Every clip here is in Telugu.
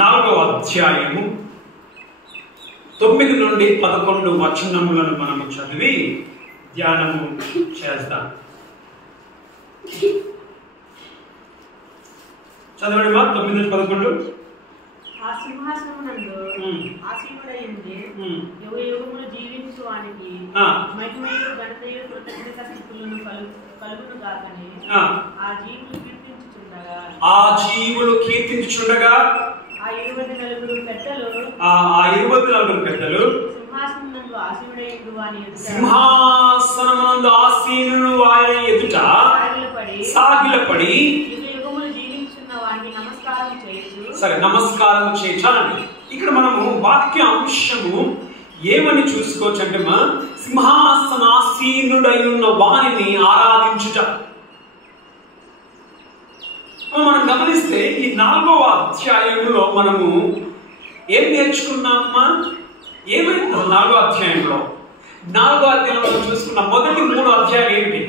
4వ అధ్యాయము 9 నుండి 11 వచనములను మనము చదివి ధ్యానము చేద్దాం. చదవండి మా 9 నుండి 11. ఆ సింహాసనమునందు ఆసీనుడైంది యుగయుగములు జీవించువానికి మహిమయు ఘనతయు కృతజ్ఞత స్థితులను కలుగును గాకని ఆ జీవులు కీర్తించుచుండగా ఆ 24 పెద్దలు సింహాసనమునందు ఆసీనుడు ఆయన ఎదుట సాగిలపడి నమస్కారం చేయాలండి. ఇక్కడ మనము వాక్య అంశము ఏమని చూసుకోవచ్చు అంటే సింహాసనాసీనుడై ఉన్న వారిని ఆరాధించుట. మనం గమనిస్తే ఈ 4వ అధ్యాయంలో మనము ఏం నేర్చుకున్నామా? ఏమైంది 4వ అధ్యాయంలో? 4వ అధ్యాయంలో మనం చూసుకున్న మొదటి 3 అధ్యాయాలు ఏంటి?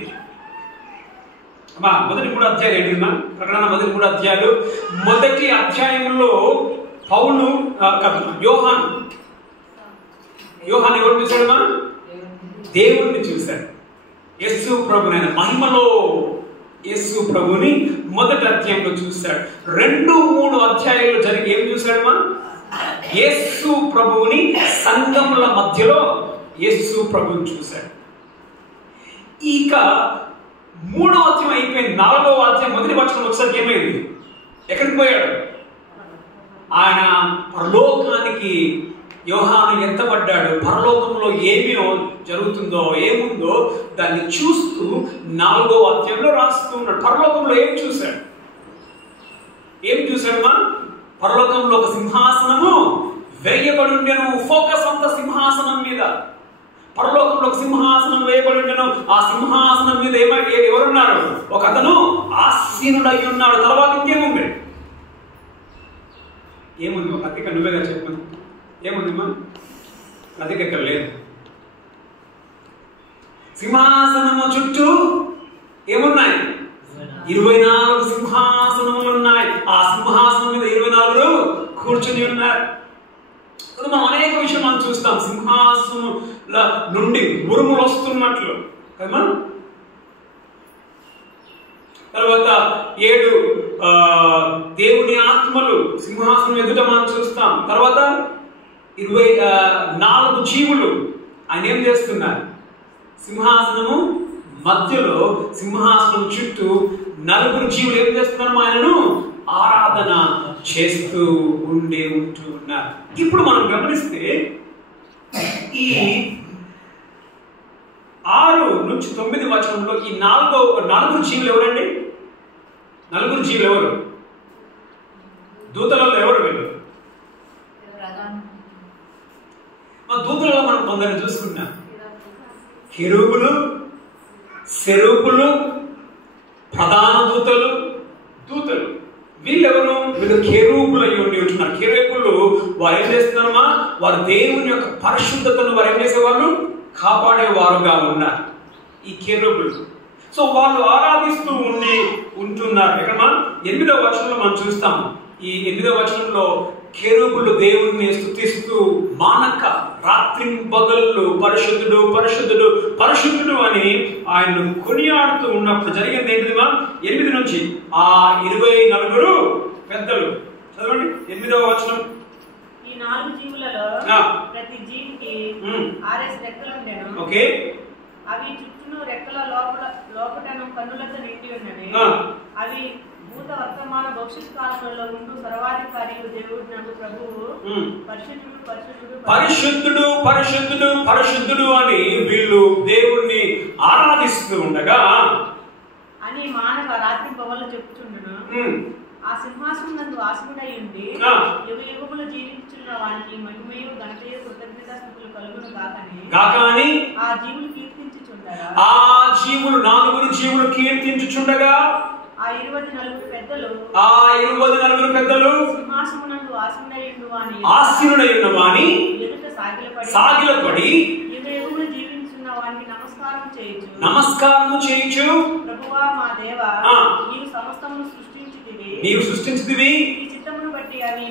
మొదటి 3 అధ్యాయాలు ఏంటి? ప్రకటన మొదటి 3 అధ్యాయాలు. మొదటి అధ్యాయంలో పౌలు యోహాను ఎవరు చూశాడు? దేవుడిని చూశాడు. యేసు ప్రభుని, ఆయన మహిమలో యేసు ప్రభుని మొదటి అధ్యాయంలో చూశాడు. 2-3 అధ్యాయాలు జరిగి ఏం చూశాడు? యేసు ప్రభువుని సంఘముల మధ్యలో యేసు ప్రభుని చూశాడు. ఇక 3వ అధ్యాయం అయిపోయింది. 4వ అధ్యాయం మొదటి వచనం ఒకసారి ఏమైంది? ఎక్కడికి పోయాడు? ఆయన పరలోకానికి యోహాను ఎత్తబడ్డాడు. పరలోకంలో ఏమీ జరుగుతుందో ఏముందో దాన్ని చూస్తూ 4వ అధ్యాయంలో రాస్తూ ఉన్నాడు. పరలోకంలో ఏం చూశాడు? పరలోకంలో ఒక సింహాసనము వేయబడి ఉండెను. ఫోకస్ అంతా సింహాసనం మీద. పరలోకంలో ఒక సింహాసనం వేయబడి ఉండెను. ఆ సింహాసనం మీద ఎవరున్నారు? ఒక అతను ఆసీనుడై ఉన్నాడు. తర్వాత ఇంకేముంది? ఏముంది? అతిక నువ్వేగా చెప్పు. ఏముందమ్మా? అతిక ఇక్కడ లేదు. సింహాసనము చుట్టూ ఏమున్నాయి? 24 సింహాసనములు ఉన్నాయి. ఆ సింహాసనం మీద 24 కూర్చుని ఉన్నారు. మనం అనేక విషయం మనం చూస్తాం. సింహాసనముల నుండి ఉరుములు వస్తున్నట్లు కదా. తర్వాత 7 దేవుని ఆత్మలు సింహాసనం ఎదుట మనం చూస్తాం. తర్వాత 24 జీవులు ఆయన ఏం చేస్తున్నారు? సింహాసనము మధ్యలో, సింహాసనం చుట్టూ 4 జీవులు ఏం చేస్తున్నారు? ఆయనను ఆరాధన చేస్తూ ఉంటూ ఉన్నారు. ఇప్పుడు మనం గమనిస్తే ఈ 6 నుంచి 9 వచనంలో ఈ 4 జీవులు ఎవరండి? 4 జీవులు ఎవరు? దూతలలో ఎవరు వీళ్ళు? దూతలలో మనం కొందరు చూసుకున్నాం. కెరూబులు, సెరూపులు, ప్రధాన దూతలు. వీళ్ళెవరు? వీళ్ళు కెరూబులు అయి ఉంటున్నారు. కెరూబులు వారు ఏం చేస్తున్నారమ్మా? వారు దేవుని యొక్క పరిశుద్ధతను వారు ఏం చేసేవాళ్ళు? కాపాడేవారుగా ఉన్నారు ఈ కెరూబులు. సో వాళ్ళు ఆరాధిస్తూ ఉంటున్నారు. ఇక్కడ 8వ వచనంలో మనం చూస్తాం. ఈ 8వ వచనంలో కెరూబులు దేవుణ్ణి స్తుతిస్తూ మానక రాత్రింబగళ్ళు పరిశుద్ధుడు పరిశుద్ధుడు పరిశుద్ధుడు అని ఆయన కొనియాడుతూ ఉన్నప్పుడు జరిగింది ఏంటిదిమా? 8 నుంచి ఆ 24 పెద్దలు. చదవండి 8వ వచనం. ఈ 4 జీవులలో ప్రతి జీవికి 6 రెక్కలు ఉండెను. ఓకే. అవి చుట్టూ రెక్కల లోపటను కన్నులతో నిండి ఉన్నవి. అవి భూత వర్తమాన భవిష్యత్ కాలంలో ఉంటూ సర్వాధికారి దేవుడు నాకు ప్రభువు పరిశుద్ధుడు పరిశుద్ధుడు పరిశుద్ధుడు పరిశుద్ధుడు పరిశుద్ధుడు అని వీళ్ళు దేవుణ్ణి ఆరాధిస్తూ ఉండగా అని మానవ రాత్రి పగలు చెప్పుచుండును. ఆ సింహాసనం నందు ఆసీనుడై ఉండి యుగయుగములు జీవించుచున్న వానికి మహిమయు ఘనతయు కృతజ్ఞత స్థుతులు కలుగును గాకని ఆ జీవులు కీర్తించుచుండగా ఆ జీవులు 4 జీవులు కీర్తించుచుండగా ఆ 24 పెద్దలు సింహాసనమునందు ఆసీనుడై ఉన్న వాని ఎదుట సాగిలపడి యుగయుగములు జీవించుచున్న వానికి నమస్కారం చేయుచు ప్రభువా మా దేవా నీవు సమస్తమును నీవు సృష్టించితివి బట్టి అవి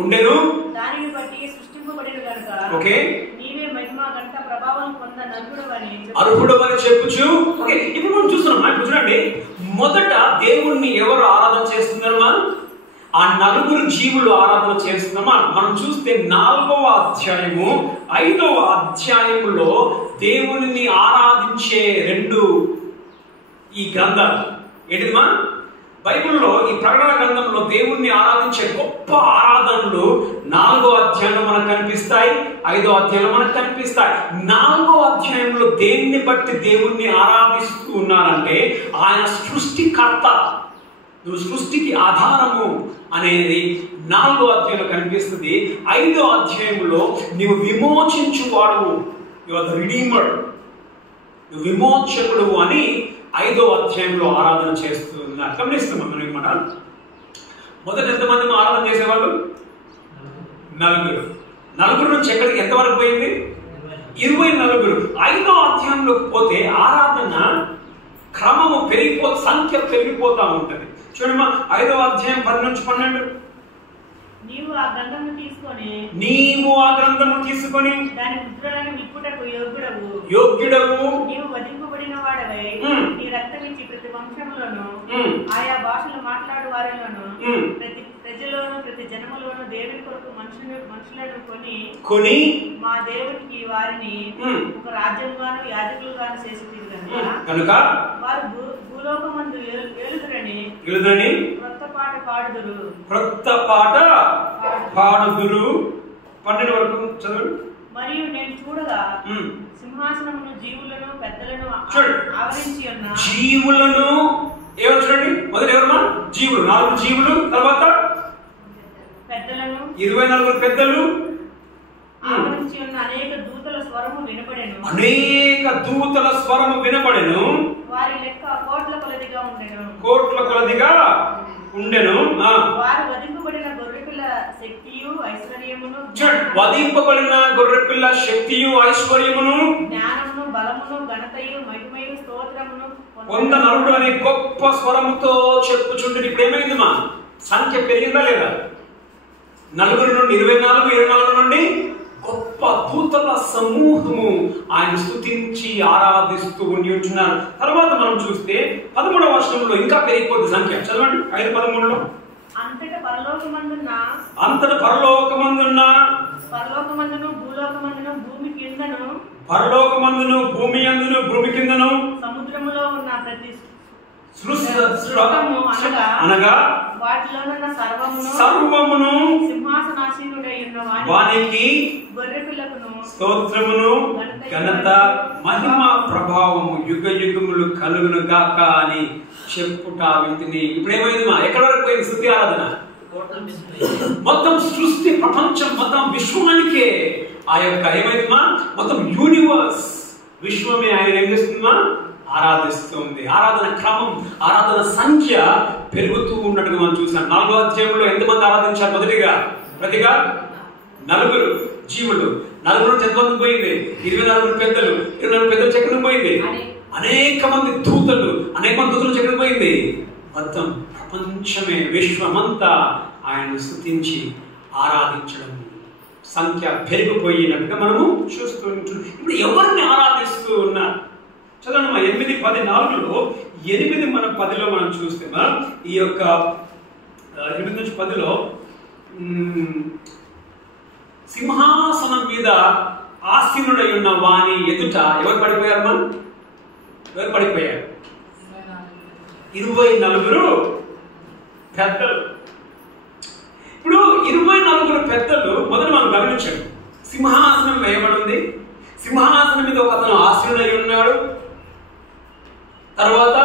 ఉండెను దానిని బట్టి సృష్టింపబడిన కనుక ఓకే నీవే మహిమ ఘనత ప్రభావం పొంద అర్హుడవని చెప్పుచు. ఓకే, ఇప్పుడు మనం చూస్తున్నాం. ఇప్పుడు చూడండి, మొదట దేవుణ్ణి ఎవరు ఆరాధన చేస్తున్నారమ్మా? ఆ నలుగురు జీవులు ఆరాధన చేస్తున్నామా? మనం చూస్తే 4వ అధ్యాయము 5వ అధ్యాయములో దేవుని ఆరాధించే 2 ఈ గ్రంథాలు ఏంటిదిమా? బైబిల్లో ఈ ప్రకటన గ్రంథంలో దేవుణ్ణి ఆరాధించే గొప్ప ఆరాధనలు 4వ అధ్యాయంలో మనకు కనిపిస్తాయి, 5వ అధ్యాయంలో మనకు కనిపిస్తాయి. 4వ అధ్యాయంలో దేన్ని బట్టి దేవుణ్ణి ఆరాధిస్తూ ఉన్నారంటే ఆయన సృష్టికర్త, నువ్వు సృష్టికి ఆధారము అనేది 4వ అధ్యాయంలో కనిపిస్తుంది. 5వ అధ్యాయంలో నువ్వు విమోచించువాడు, యు ఆర్ ద రిడీమర్, నువ్వు విమోచకుడు అని 5వ అధ్యాయంలో ఆరాధన చేస్తూ ఉన్నారు. గమనిస్తున్నాం మనం మాట. మొదట ఎంతమంది ఆరాధన చేసేవాళ్ళు? 4 నుంచి ఎక్కడికి ఎంతవరకు పోయింది? 24. 5వ అధ్యాయంలోకి పోతే ఆరాధన క్రమము సంఖ్య పెరిగిపోతా ఉంటది. చూడమ్మా, 5వ అధ్యాయం 10 నుంచి 12. నీవు ఆ గ్రంథము తీసుకొని దాని ముద్రలను విప్పుటకు యోగ్యుడవు. నీవు వధింపబడిన వాడవై నీ రక్తమిచ్చి ప్రతి వంశంలోను ఆయా భాషలు మాట్లాడు వారిలోను ప్రతి ప్రజలోను ప్రతి జనములోను దేవుని కొరకు మనుషులను కొని మా దేవునికి వారిని ఒక రాజ్యంగాను యాజకులుగాను చేసి కనుక వారు భూలోకమందు ఏలుదురని క్రొత్త పాట పాడుదురు. 12 వరకు చదవండి. మరియు నేను చూడగా సింహాసనమును జీవులను పెద్దలను ఆవరించి ఉన్న జీవులను ఏమో చూడండి. మొదటి ఎవరమ్మా? జీవులు, 4 జీవులు, తర్వాత పెద్దలను 24 పెద్దలు ఆవరించి ఉన్న అనేక దూతల స్వరము వినబడెను. వారి లెక్క కోట్ల కొలదిగా ఉండెను. వారు వధింపబడిన గొర్రెపిల్ల శక్తియు ఐశ్వర్యమును జ్ఞానమును బలమును ఘనతయు మహిమయు స్తోత్రమును పొందనరుడు అని గొప్ప స్వరముతో చెప్పుచుండి. ఇప్పుడు ఏమైందమ్మా? సంఖ్య పెరిగిందా లేదా? 4 నుండి 24 నుండి గొప్ప దూతల సమూహము ఆయన స్తుతించి ఆరాధిస్తూ ఉంటున్నారు. తర్వాత మనం చూస్తే 13వ వచనంలో ఇంకా పెరిగిపోతుంది సంఖ్య. చదవండి 5:13. అంతట పరలోకమందున్న భూలోకమందును భూమి యందును భూమి కిందను సముద్రములో ఉన్న ప్రతి అనగా వాటిలోనున్న సర్వమును సింహాసనాసీనుడై ఉన్న వానికి గొర్రెపిల్లకును స్తోత్రమును ఘనత మహిమ ప్రభావము యుగ యుగములు కలుగును గాక అని చెప్పుట వింటిని. ఇప్పుడు ఏమైంది మా? ఎక్కడి వరకు పోయింది స్తుతి ఆరాధన? మొత్తం సృష్టి ప్రపంచం మొత్తం విశ్వానికే ఆ యొక్క ఏమైంది మా? మొత్తం యూనివర్స్ విశ్వమే ఆయన ఏం చేస్తుందా? ఆరాధిస్తుంది. ఆరాధన క్రమం, ఆరాధన సంఖ్య పెరుగుతూ ఉన్నట్టుగా మనం చూసాం. 4వ అధ్యాయంలో ఎంతమంది ఆరాధించారు? ప్రతిగా 4 జీవులు. 4 నుంచి ఎంతమంది పోయింది? 24 పెద్దలు. 24 పెద్దలు చక్రం పోయింది. అనేక మంది దూతలు చక్రం పోయింది. మొత్తం ప్రపంచమే విశ్వమంతా ఆయన స్తుతించి ఆరాధించడం సంఖ్య పెరిగిపోయినట్టుగా మనము చూస్తూ ఉంటాం. ఇప్పుడు ఎవరిని ఆరాధిస్తూ ఉన్నారు? చదవండి 8:14లో 8 మన 10లో మనం చూస్తే ఈ యొక్క 8 నుంచి 10లో సింహాసనం మీద ఆసీనుడై ఉన్న వాని ఎదుట ఎవరు పడిపోయారు? 24 పెద్దలు. ఇప్పుడు 24 పెద్దలు మొదలు మనం గమనించండి. సింహాసనం వేయబడి ఉంది. సింహాసనం మీద ఒక అతను ఆసీనుడై ఉన్నాడు. తర్వాత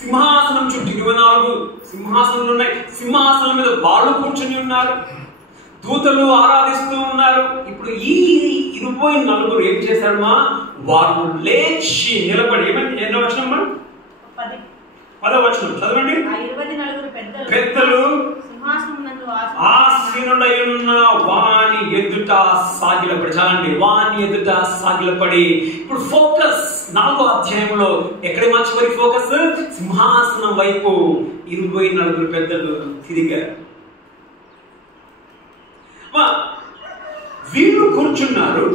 సింహాసనం చుట్టూ 24 సింహాసనాలు ఉన్నాయి. సింహాసనం మీద వాళ్ళు కూర్చొని ఉన్నారు. దూతలు ఆరాధిస్తూ ఉన్నారు. ఇప్పుడు ఈ 24 ఏం చేశారమ్మా? వాళ్ళు లేచి నిలబడి ఎన్నో వచనమ్మా? 10వ వచనం చదవండి. పెద్దలు ఆసీనుడై ఉన్న వాని ఎదుట సాగిలపడి. చాలండి, వాని ఎదుట సాగిలపడి. ఇప్పుడు ఫోకస్ 4వ అధ్యాయంలో ఎక్కడ మర్చిపోయి ఫోకస్? సింహాసనం వైపు 24 పెద్దలు తిరిగారు. వీళ్ళు కూర్చున్నారు,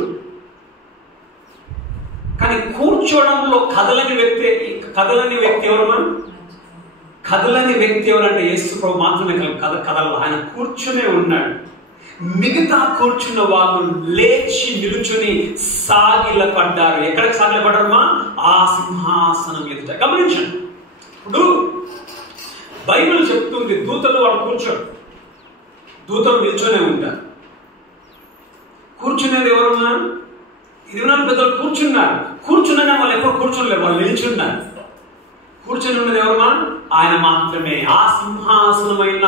కానీ కూర్చోవడంలో కదలని వ్యక్తి ఎవరమ్మా? కదలని వ్యక్తి ఎవరంటే యేసు ప్రభు మాత్రమే కదల. ఆయన కూర్చునే ఉన్నాడు. మిగతా కూర్చున్న వాళ్ళు లేచి నిలుచుని సాగిలపడ్డారు. ఎక్కడికి సాగిలపడ్డారమ్మా? ఆ సింహాసనం ఎదుట. గమనించండి, ఇప్పుడు బైబిల్ చెప్తుంది దూతలు వాళ్ళు కూర్చోరు, దూతలు నిల్చొనే ఉంటారు. కూర్చునేది ఎవరన్నా? 24 పెద్దలు కూర్చున్నారు. కూర్చున్నా వాళ్ళు ఎప్పుడు కూర్చోలేరు, వాళ్ళు నిల్చున్నారు. కూర్చొని ఉన్నది ఎవరమ్మా? ఆయన మాత్రమే. ఆ సింహాసనమైన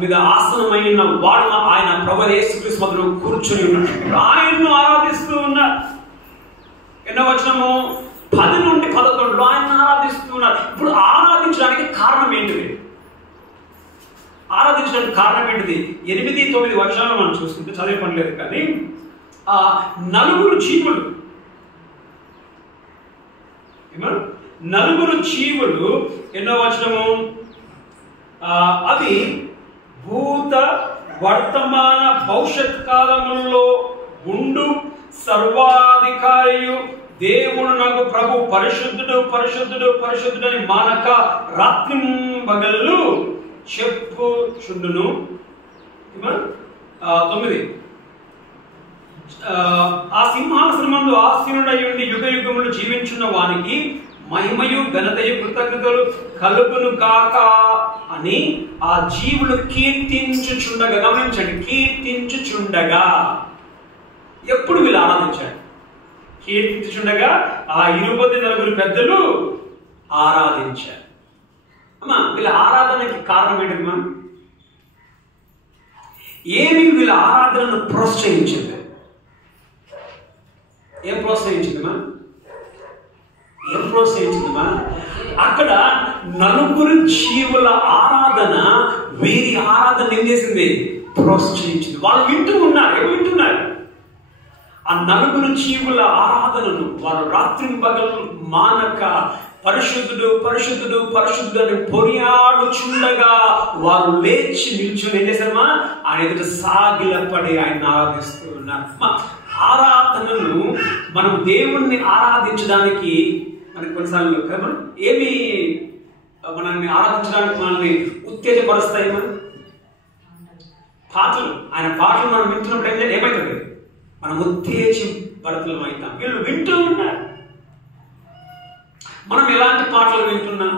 మీద ఆసనమైన వాడు ఆయన ప్రభు యేసుక్రీస్తు మధ్యలో కూర్చొని ఉన్నాడు. ఆయన్ను ఆరాధిస్తూ ఉన్నారు. ఎన్నో వచనము 10 నుండి 11 ఆయన ఆరాధిస్తూ ఉన్నారు. ఇప్పుడు ఆరాధించడానికి కారణం ఏంటిది? ఆరాధించడానికి కారణం ఏంటిది? 8, 9 వచనాలు మనం చూసుకుంటే చదివే పని లేదు, కానీ 4 జీవులు, 4 జీవులు ఎన్నో వచనము, అవి భూత వర్తమాన భవిష్యత్ కాలములలో ఉండు సర్వాధికారియు దేవుడు నాకు ప్రభు పరిశుద్ధుడు పరిశుద్ధుడు పరిశుద్ధుడు అని మానక రాత్రి పగళ్ళు చెప్పుచుండును. 9 ఆ సింహాసనమందు ఆసీనుడయుండి యుగ యుగములు జీవించున్న వానికి మహిమయు ఘనతయు కృతజ్ఞతలు కలుగును కాక అని ఆ జీవులు కీర్తించుచుండగా. గమనించండి, కీర్తించుచుండగా. ఎప్పుడు వీళ్ళు ఆరాధించారు? కీర్తించుచుండగా ఆ 24 పెద్దలు ఆరాధించారు. అమ్మా, వీళ్ళ ఆరాధనకి కారణం ఏంటమ్మా? ఏమి వీళ్ళ ఆరాధనను ప్రోత్సహించింది? ఏం ప్రోత్సహించిందమ్మా? అక్కడ 4 జీవుల ఆరాధన వీరి ఆరాధన ఏం చేసింది? ప్రోత్సహించింది. వాళ్ళు వింటూ ఉన్నారు. ఏమి వింటున్నారు? ఆ 4 జీవుల ఆరాధనను వారు రాత్రింబగళ్ళు మానక పరిశుద్ధుడు పరిశుద్ధుడు పరిశుద్ధుడు అని పొనియాడుచుండగా వారు లేచి నిల్చుని ఏం చేశారమ్మా? ఆయన ఎదుట సాగిలపడి ఆయన ఆరాధిస్తూ ఉన్నారు. ఆరాధనను మనం దేవుణ్ణి ఆరాధించడానికి మనకి కొన్నిసార్లు ఏమి మనల్ని ఆరాధించడానికి మనల్ని ఉత్తేజపరుస్తాయి? పాటలు. ఆయన పాటలు మనం వింటున్నప్పుడు ఏమవుతుంది? మనం ఉత్తేజపరుతం అవుతాం. వీళ్ళు వింటూ ఉన్నారు. మనం ఎలాంటి పాటలు వింటున్నాం?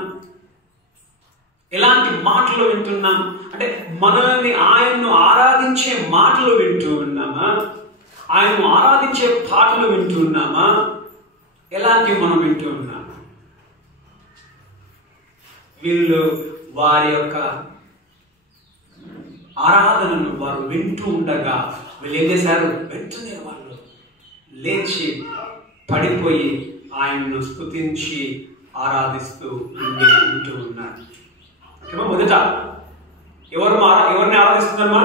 ఎలాంటి మాటలు వింటున్నాం? అంటే మనల్ని ఆయన్ను ఆరాధించే మాటలు వింటూ ఉన్నామా? ఆయన్ను ఆరాధించే పాటలు వింటూ ఉన్నామా? ఎలాంటివి మనం వింటూ ఉన్నామా? వీళ్ళు వారి యొక్క ఆరాధనను వారు వింటూ ఉండగా వీళ్ళు ఏం చేశారు? వెంటనే వాళ్ళు లేచి పడిపోయి ఆయన్ను స్తుతించి ఆరాధిస్తూ ఉంటూ ఉన్నారు. మొదట ఎవరిని ఆరాధిస్తున్నారమ్మా?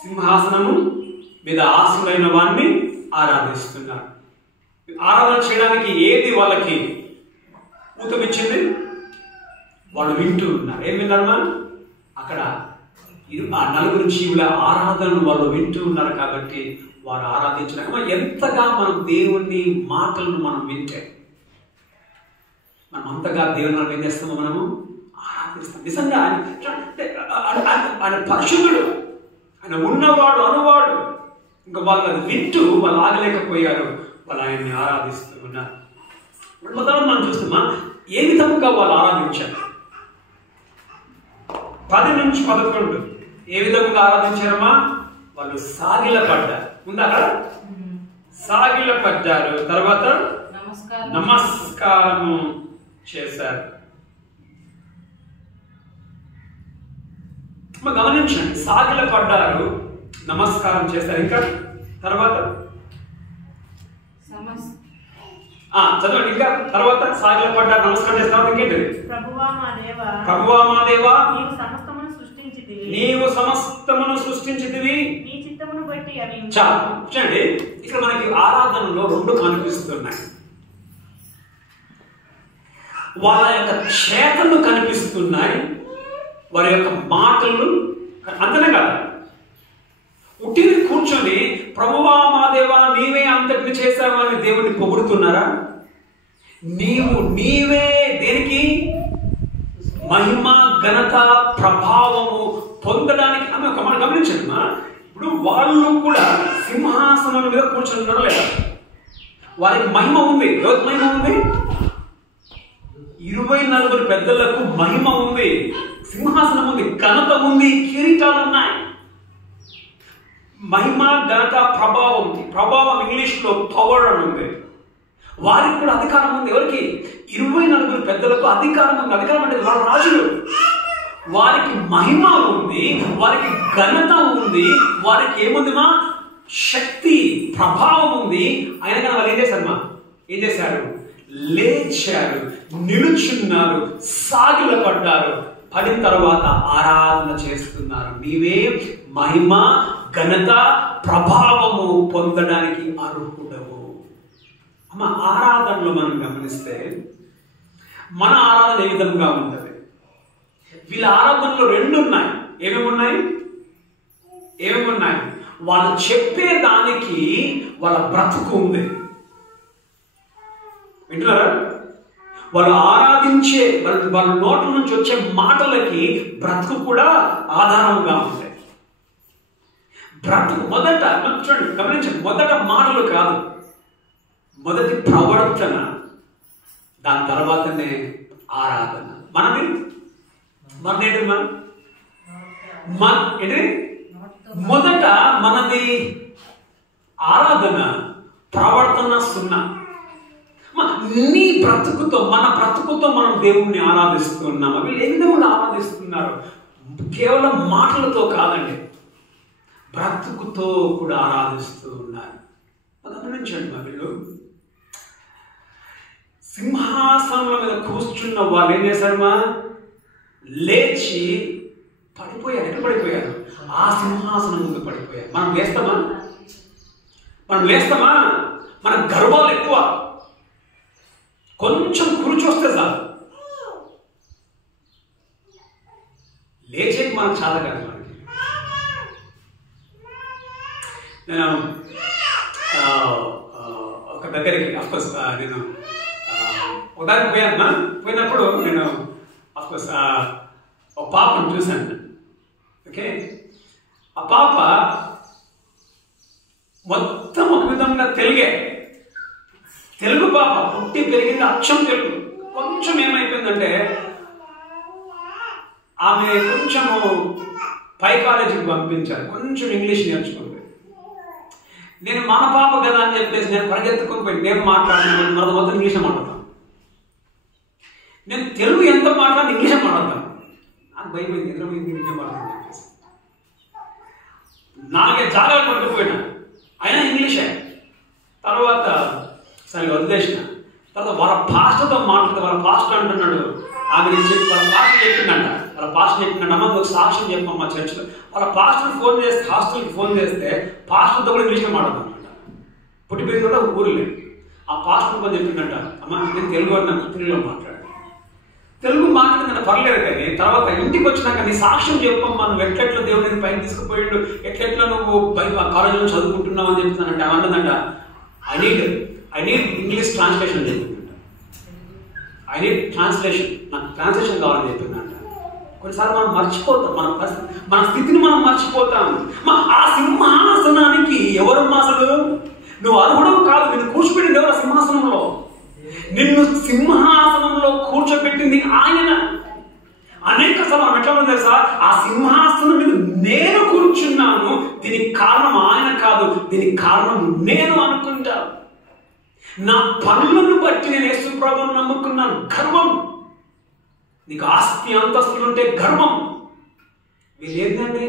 సింహాసనము మీద ఆసులైన వారిని ఆరాధిస్తున్నారు. ఆరాధన చేయడానికి ఏది వాళ్ళకి ఊతమిచ్చింది? వాళ్ళు వింటూ ఉన్నారు. ఏం విన్నారమ్మా? అక్కడ ఆ 4 జీవుల ఆరాధనను వాళ్ళు వింటూ ఉన్నారు కాబట్టి వారు ఆరాధించడానికి ఎంతగా మనం దేవుని మాటలను మనం వింటే మనం అంతగా దేవుని ఏం చేస్తామో మనము ఆరాధిస్తాం. నిజంగా ఆయన పరిశుద్ధుడు, ఆయన ఉన్నవాడు అనువాడు. ఇంకా వాళ్ళు అది వింటూ వాళ్ళు ఆగలేకపోయారు, వాళ్ళు ఆయన్ని ఆరాధిస్తూ ఉన్నారు. మొదట మనం చూస్తామా ఏ విధంగా వాళ్ళు ఆరాధించారు? 10 నుంచి 11 ఏ విధంగా ఆరాధించారమ్మా? వాళ్ళు సాగిలపడ్డారు. ఉందా అక్కడ? సాగిలపడ్డారు. తర్వాత నమస్కారము చేశారు. గమనించండి, సాగిలపడ్డారు, నమస్కారం చేశారు. ఇంకా తర్వాత చదవండి. ఇంకా తర్వాత సాగిలపడ్డారు, నమస్కారం చేస్తారు. ఇంకేంటిది? ప్రభువా మా దేవా, నీవు సమస్తమును సృష్టించితివి, నీ చిత్తమును బట్టి అవి. చూడండి, ఇక్కడ మనకి ఆరాధనలో 2 కనిపిస్తున్నాయి. వాళ్ళ యొక్క చేతలు కనిపిస్తున్నాయి, వారి యొక్క మాటలు. అంతనే కాదు, కూర్చొని ప్రభువా మా దేవా నీవే అంతటిని చేశావు అని దేవుడిని పొగుడుతున్నారా? నీవే దేనికి మహిమ ఘనత ప్రభావము పొందడానికి అని ఒక మాట గమనించండి. ఇప్పుడు వాళ్ళు కూడా సింహాసనం మీద కూర్చున్నారా లేదా? వారికి మహిమ ఉంది. ఎవరికి మహిమ ఉంది? 24 పెద్దలకు మహిమ ఉంది, సింహాసనం ఉంది, ఘనత ఉంది, కిరీటాలు ఉన్నాయి. మహిమ ఘనత ప్రభావం. ప్రభావం ఇంగ్లీష్ లో పవర్ అని ఉంది. వారికి కూడా అధికారం ఉంది. ఎవరికి? 24 పెద్దలకు అధికారం ఉంది. అధికారం అంటే వాళ్ళ రాజులు. వారికి మహిమ ఉంది, వారికి ఘనత ఉంది, వారికి ఏముందిమా? శక్తి, ప్రభావం ఉంది. అయినా కానీ వాళ్ళు ఏం చేశారు? లేచారు, నిలుచున్నారు, సాగిలపడ్డారు. పడిన తర్వాత ఆరాధన చేస్తున్నారు. నీవే మహిమ ఘనత ప్రభావము పొందడానికి అర్హుడవు. అమ్మ, ఆరాధనలో మనం గమనిస్తే మన ఆరాధన ఏ విధంగా ఉంటుంది? వీళ్ళ ఆరాధనలో 2 ఉన్నాయి. ఏమేమి ఉన్నాయి? వాళ్ళు చెప్పే దానికి వాళ్ళ బ్రతుకు ఉంది. వింటున్నారా? వాళ్ళు ఆరాధించే వాళ్ళ నోట్ల నుంచి వచ్చే మాటలకి బ్రతుకు కూడా ఆధారంగా ఉంటాయి. బ్రతుకు మొదట చూడండి, గమనించండి, మొదట మాటలు కాదు, మొదటి ప్రవర్తన, దాని తర్వాతనే ఆరాధన. మొదట మనది ఆరాధన, ప్రవర్తన 0. నీ బ్రతుకుతో, మన బ్రతుకుతో మనం దేవుణ్ణి ఆరాధిస్తున్నాము. వీళ్ళు ఏ విధంగా ఆరాధిస్తున్నారు? కేవలం మాటలతో కాదండి, బ్రతుకుతో కూడా ఆరాధిస్తూ ఉన్నారు. గమనించండి, వీళ్ళు సింహాసనం మీద కూర్చున్న వాళ్ళు ఏం చేశారమ్మా? లేచి పడిపోయారు. ఎక్కడ పడిపోయారు? ఆ సింహాసనం ముందు పడిపోయారు. మనం లేస్తామా? మన గర్వాలు ఎక్కువ. కొంచెం కూర్చొస్తే చాలు, లేచేకి మనకు చాలా కాదు. మనకి నేను ఒక దగ్గరికి అఫ్కోర్స్ నేను ఉదాహరణ పోయినప్పుడు నేను అఫ్కోర్స్ ఒక పాపను చూశాను. ఓకే, ఆ పాప మొత్తం ఒక విధంగా తెలుగు పాప, పుట్టి పెరిగింది అచ్చం తెలుగు. కొంచెం ఏమైపోయిందంటే ఆమె కొంచెము పై కాలేజీకి పంపించారు, కొంచెం ఇంగ్లీష్ నేర్చుకుంది. నేను మన పాప కదా అని చెప్పేసి నేను పరిగెత్తుకొని పోయి నేను మాట్లాడుతున్నాను, మన మొత్తం ఇంగ్లీష్ మాట్లాడతాను. నేను తెలుగు ఎంత మాట్లాడి ఇంగ్లీష్ మాట్లాడతాను. నాకు భయమైంది, ఎదురైంది ఇంగ్లీష్ మాట్లాడతాను చెప్పేసి నాకే జాగ్రత్త పట్టుకుపోయినా. అయినా ఇంగ్లీషే. తర్వాత సరే వదిలేసిన. తర్వాత వాళ్ళ పాస్టర్తో మాట్లాడితే వాళ్ళ పాస్టర్ అంటున్నాడు, ఆమె నేను చెప్పి వాళ్ళ పాస్టర్ చెప్పిందంట. అమ్మ ఒక సాక్ష్యం చెప్పమ్మా చర్చిలో. వాళ్ళ పాస్టర్ ఫోన్ చేస్తే, హాస్టల్కి ఫోన్ చేస్తే పాస్టర్తో కూడా ఇంగ్లీష్లో మాట్లాడుతుందంట. పుట్టి పెరిగిన కూడా ఊరిలే. ఆ పాస్టర్ కొంచెం చెప్పిందంట, అమ్మ నేను తెలుగు అన్నాను, తెలుగులో మాట్లాడు. తెలుగు మాట్లాడిందంటే పర్లేదు, కానీ తర్వాత ఇంటికి వచ్చినాక నీ సాక్ష్యం చెప్పమ్మా, నువ్వు ఎట్లెట్లా దేవుడిని పైకి తీసుకుపోయిండు, ఎట్లెట్లా నువ్వు కాలేజీలో చదువుకుంటున్నావు అని చెప్తున్నానంటే అన్నదంట, ఐ నీడ్ ఇంగ్లీష్ ట్రాన్స్లేషన్ చెప్పిందంట. ఐ నీడ్ ట్రాన్స్లేషన్, నాకు ట్రాన్స్లేషన్ కావాలని చెప్పిందంట. కొన్నిసార్లు మనం మర్చిపోతాం, మన స్థితిని మనం మర్చిపోతాం. ఆ సింహాసనానికి ఎవరు అసలు? నువ్వు అర్హుడవు కాదు, నిన్ను కూర్చోబెట్టింది ఎవరు? సింహాసనంలో నిన్ను సింహాసనంలో కూర్చోబెట్టింది ఆయన. అనేక సార్లు ఎట్లా ఉంది తెలుసా? ఆ సింహాసనం మీద నేను కూర్చున్నాను, దీనికి కారణం ఆయన కాదు, దీనికి కారణం నేను అనుకుంటా. నా పనులను బట్టి నేను యేసు ప్రభువును నమ్ముకున్నాను. గర్వం. నీకు ఆస్తి అంతస్తులుంటే గర్వం. వీళ్ళు ఏంటంటే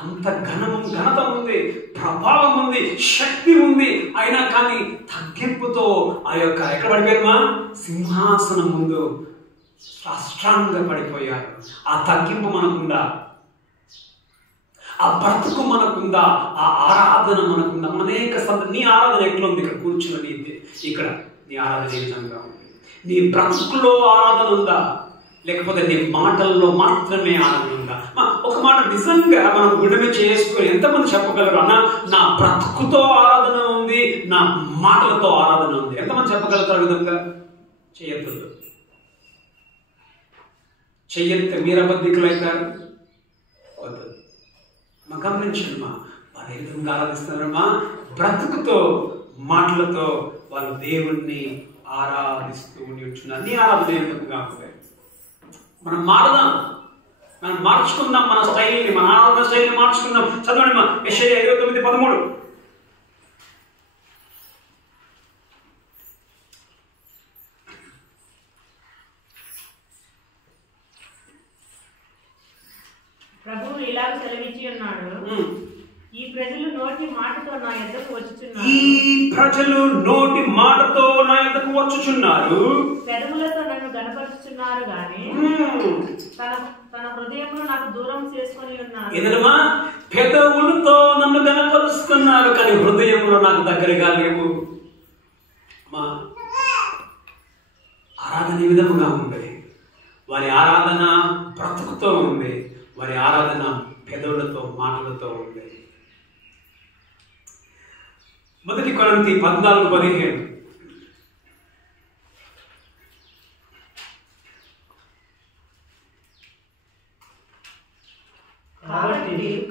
అంత ఘనత ఉంది, ప్రభావం ఉంది, శక్తి ఉంది, అయినా కానీ తగ్గింపుతో ఆ యొక్క ఎక్కడ పడిపోయారమ్మా? సింహాసనం ముందు సాష్టాంగంగా పడిపోయారు. ఆ తగ్గింపు మనకుందా? ఆ బ్రతుకు మనకుందా? ఆ ఆరాధన మనకుందా? అనేక నీ ఆరాధన ఎట్లా ఉంది? ఇక్కడ కూర్చుని ఇక్కడ నీ ఆరాధన ఏ విధంగా ఉంది? నీ బ్రతుకులో ఆరాధన ఉందా? లేకపోతే నీ మాటల్లో మాత్రమే ఆనందం ఉందా? ఒక మాట నిజంగా మనం గుడిని చేసుకొని ఎంతమంది చెప్పగలరు, అన్న నా బ్రతుకుతో ఆరాధన ఉంది, నా మాటలతో ఆరాధన ఉంది? ఎంతమంది చెప్పగలుగుతారు విధంగా? చెయ్యొద్దు, చెయ్యొద్దు. మీరు అబద్ధికులు అవుతారు. వద్దు. మా గమనించండి, వారు ఏ విధంగా ఆరాధిస్తున్నారమ్మా? బ్రతుకుతో మాటలతో వాళ్ళు దేవుణ్ణి ఆరాధిస్తూ ఉంటున్నారు. నీ ఆరాధన ఏ విధంగా కాకపోతే మనం మారదాం, మనం మార్చుకుందాం మన స్టైల్ని, మన ఆరాధన స్టైల్ని మార్చుకుందాం. చదవండి మా యెషయా 29:13. ప్రభువు ఇలాగ సెలవిచ్చి ఉన్నాడు, ఈ ప్రజలు నోటి మాటతో నా యొద్దకు వచ్చుచున్నారు. ఈ ప్రజలు నోటి మాటతో నా యొద్దకు వచ్చుచున్నారు, పెదవులతో నన్ను గణపరుచుచున్నారు గాని తన హృదయంలో నాకు దూరం చేసుకొని ఉన్నారు. ఎదురమా పెదవులతో నన్ను గణపరుస్తున్నారు కానీ హృదయంలో నాకు దగ్గరగా లేవు. మా ఆరాధన ఈ విధముగా ఉంది. వారి ఆరాధన బ్రతుకుతో ఉంది, వారి ఆరాధన పెదవులతో మాటలతో ఉంది. మొదటి కొరింథీ 14:15.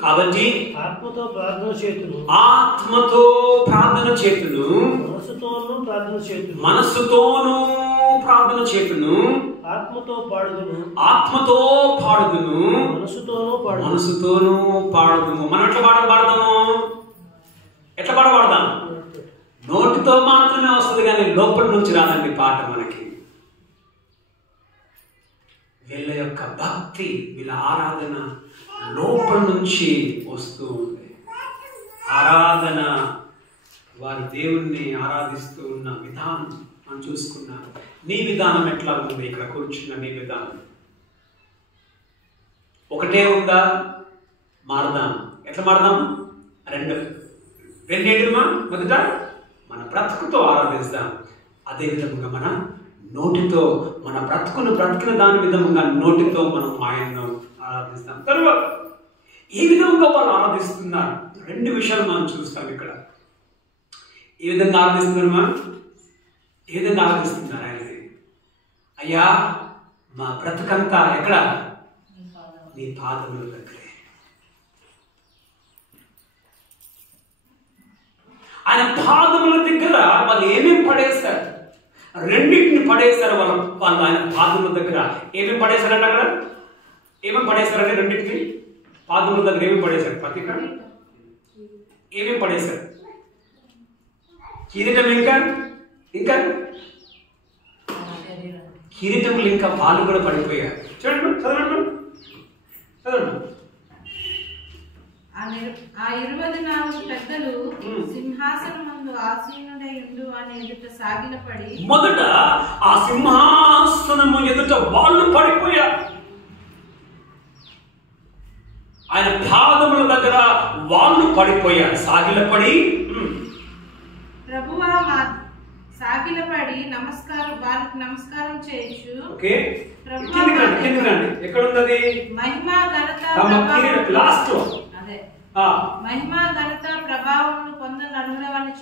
కాబట్టి ఆత్మతో ప్రార్థన చేతును, ఆత్మతో ప్రార్థన చేతును, మనసుతోనూ ప్రార్థన చేతును, మనసుతోనూ ప్రార్థన చేతును, ఆత్మతో పాడుదును, ఆత్మతో పాడుదును, మనసుతోనూ పాడు, మనసుతోనూ పాడుదును. మనం ఎట్లా పాడదాము? ఎట్లా పాడదాం? నోటితో మాత్రమే వస్తుంది కానీ లోపల నుంచి రాదండి పాట మనకి. వీళ్ళ యొక్క భక్తి, వీళ్ళ ఆరాధన లోపల నుంచి వస్తూ ఉంది. ఆరాధన, వారి దేవుణ్ణి ఆరాధిస్తూ ఉన్న విధానం మనం చూసుకున్నాం. నీ విధానం ఎట్లా ఉంది? ఇక్కడ కూర్చున్న నీ విధానం ఒకటే ఉందా? మారదాం. ఎట్లా మారదాం? రెండేంటిమా? మొదట మన బ్రతుకుతో ఆరాధిస్తాం. అదే విధంగా మన నోటితో, మన బ్రతికిన దాని విధంగా నోటితో మనం ఆయన్ను ఆరాధిస్తాం. తర్వాత ఈ విధంగా వాళ్ళు ఆరాధిస్తున్నారు. రెండు విషయాలు మనం చూస్తాం ఇక్కడ. ఏ విధంగా ఆరాధిస్తున్నారు? మనం ఏ విధంగా ఆరాధిస్తున్నారు ఆయనని? అయ్యా మా బ్రతుకంతా ఎక్కడ? నీ పాదముల దగ్గరే. ఆయన పాదముల దగ్గర వాళ్ళు ఏమేమి పడేస్తారు? రెండింటిని పడేస్తారు. వాళ్ళు ఆయన పాదముల దగ్గర ఏమేమి పడేశారంట? అక్కడ ఏమేమి పడేశారంటే రెండింటిని పాదముల దగ్గర ఏమేమి పడేశారు? ప్రతి ఏమేమి పడేశారు? కిరీటం, ఇంకా కిరీటములు, ఇంకా వాళ్ళు కూడా పడిపోయారు. చూడండి, చదవండి. ఆ 24 పెద్దలు సింహాసనమందు ఆసీనుడై ఉండు అని ఎదుట సాగిలపడి, మొదట ఆ సింహాసనము ఎదుట వాళ్ళు పడిపోయారు. ఆయన పాదముల దగ్గర వాళ్ళు పడిపోయారు, సాగిలపడి. ప్రభువా మా సాగిలపడి వారికి నమస్కారం చేయొచ్చు. ఓకే, కిందికి రండి. ఎక్కడ ఉంది? మహిమా ఘనత లాస్ట్ లో మహిమా ఘనత ప్రభావం పొందనర్హులవని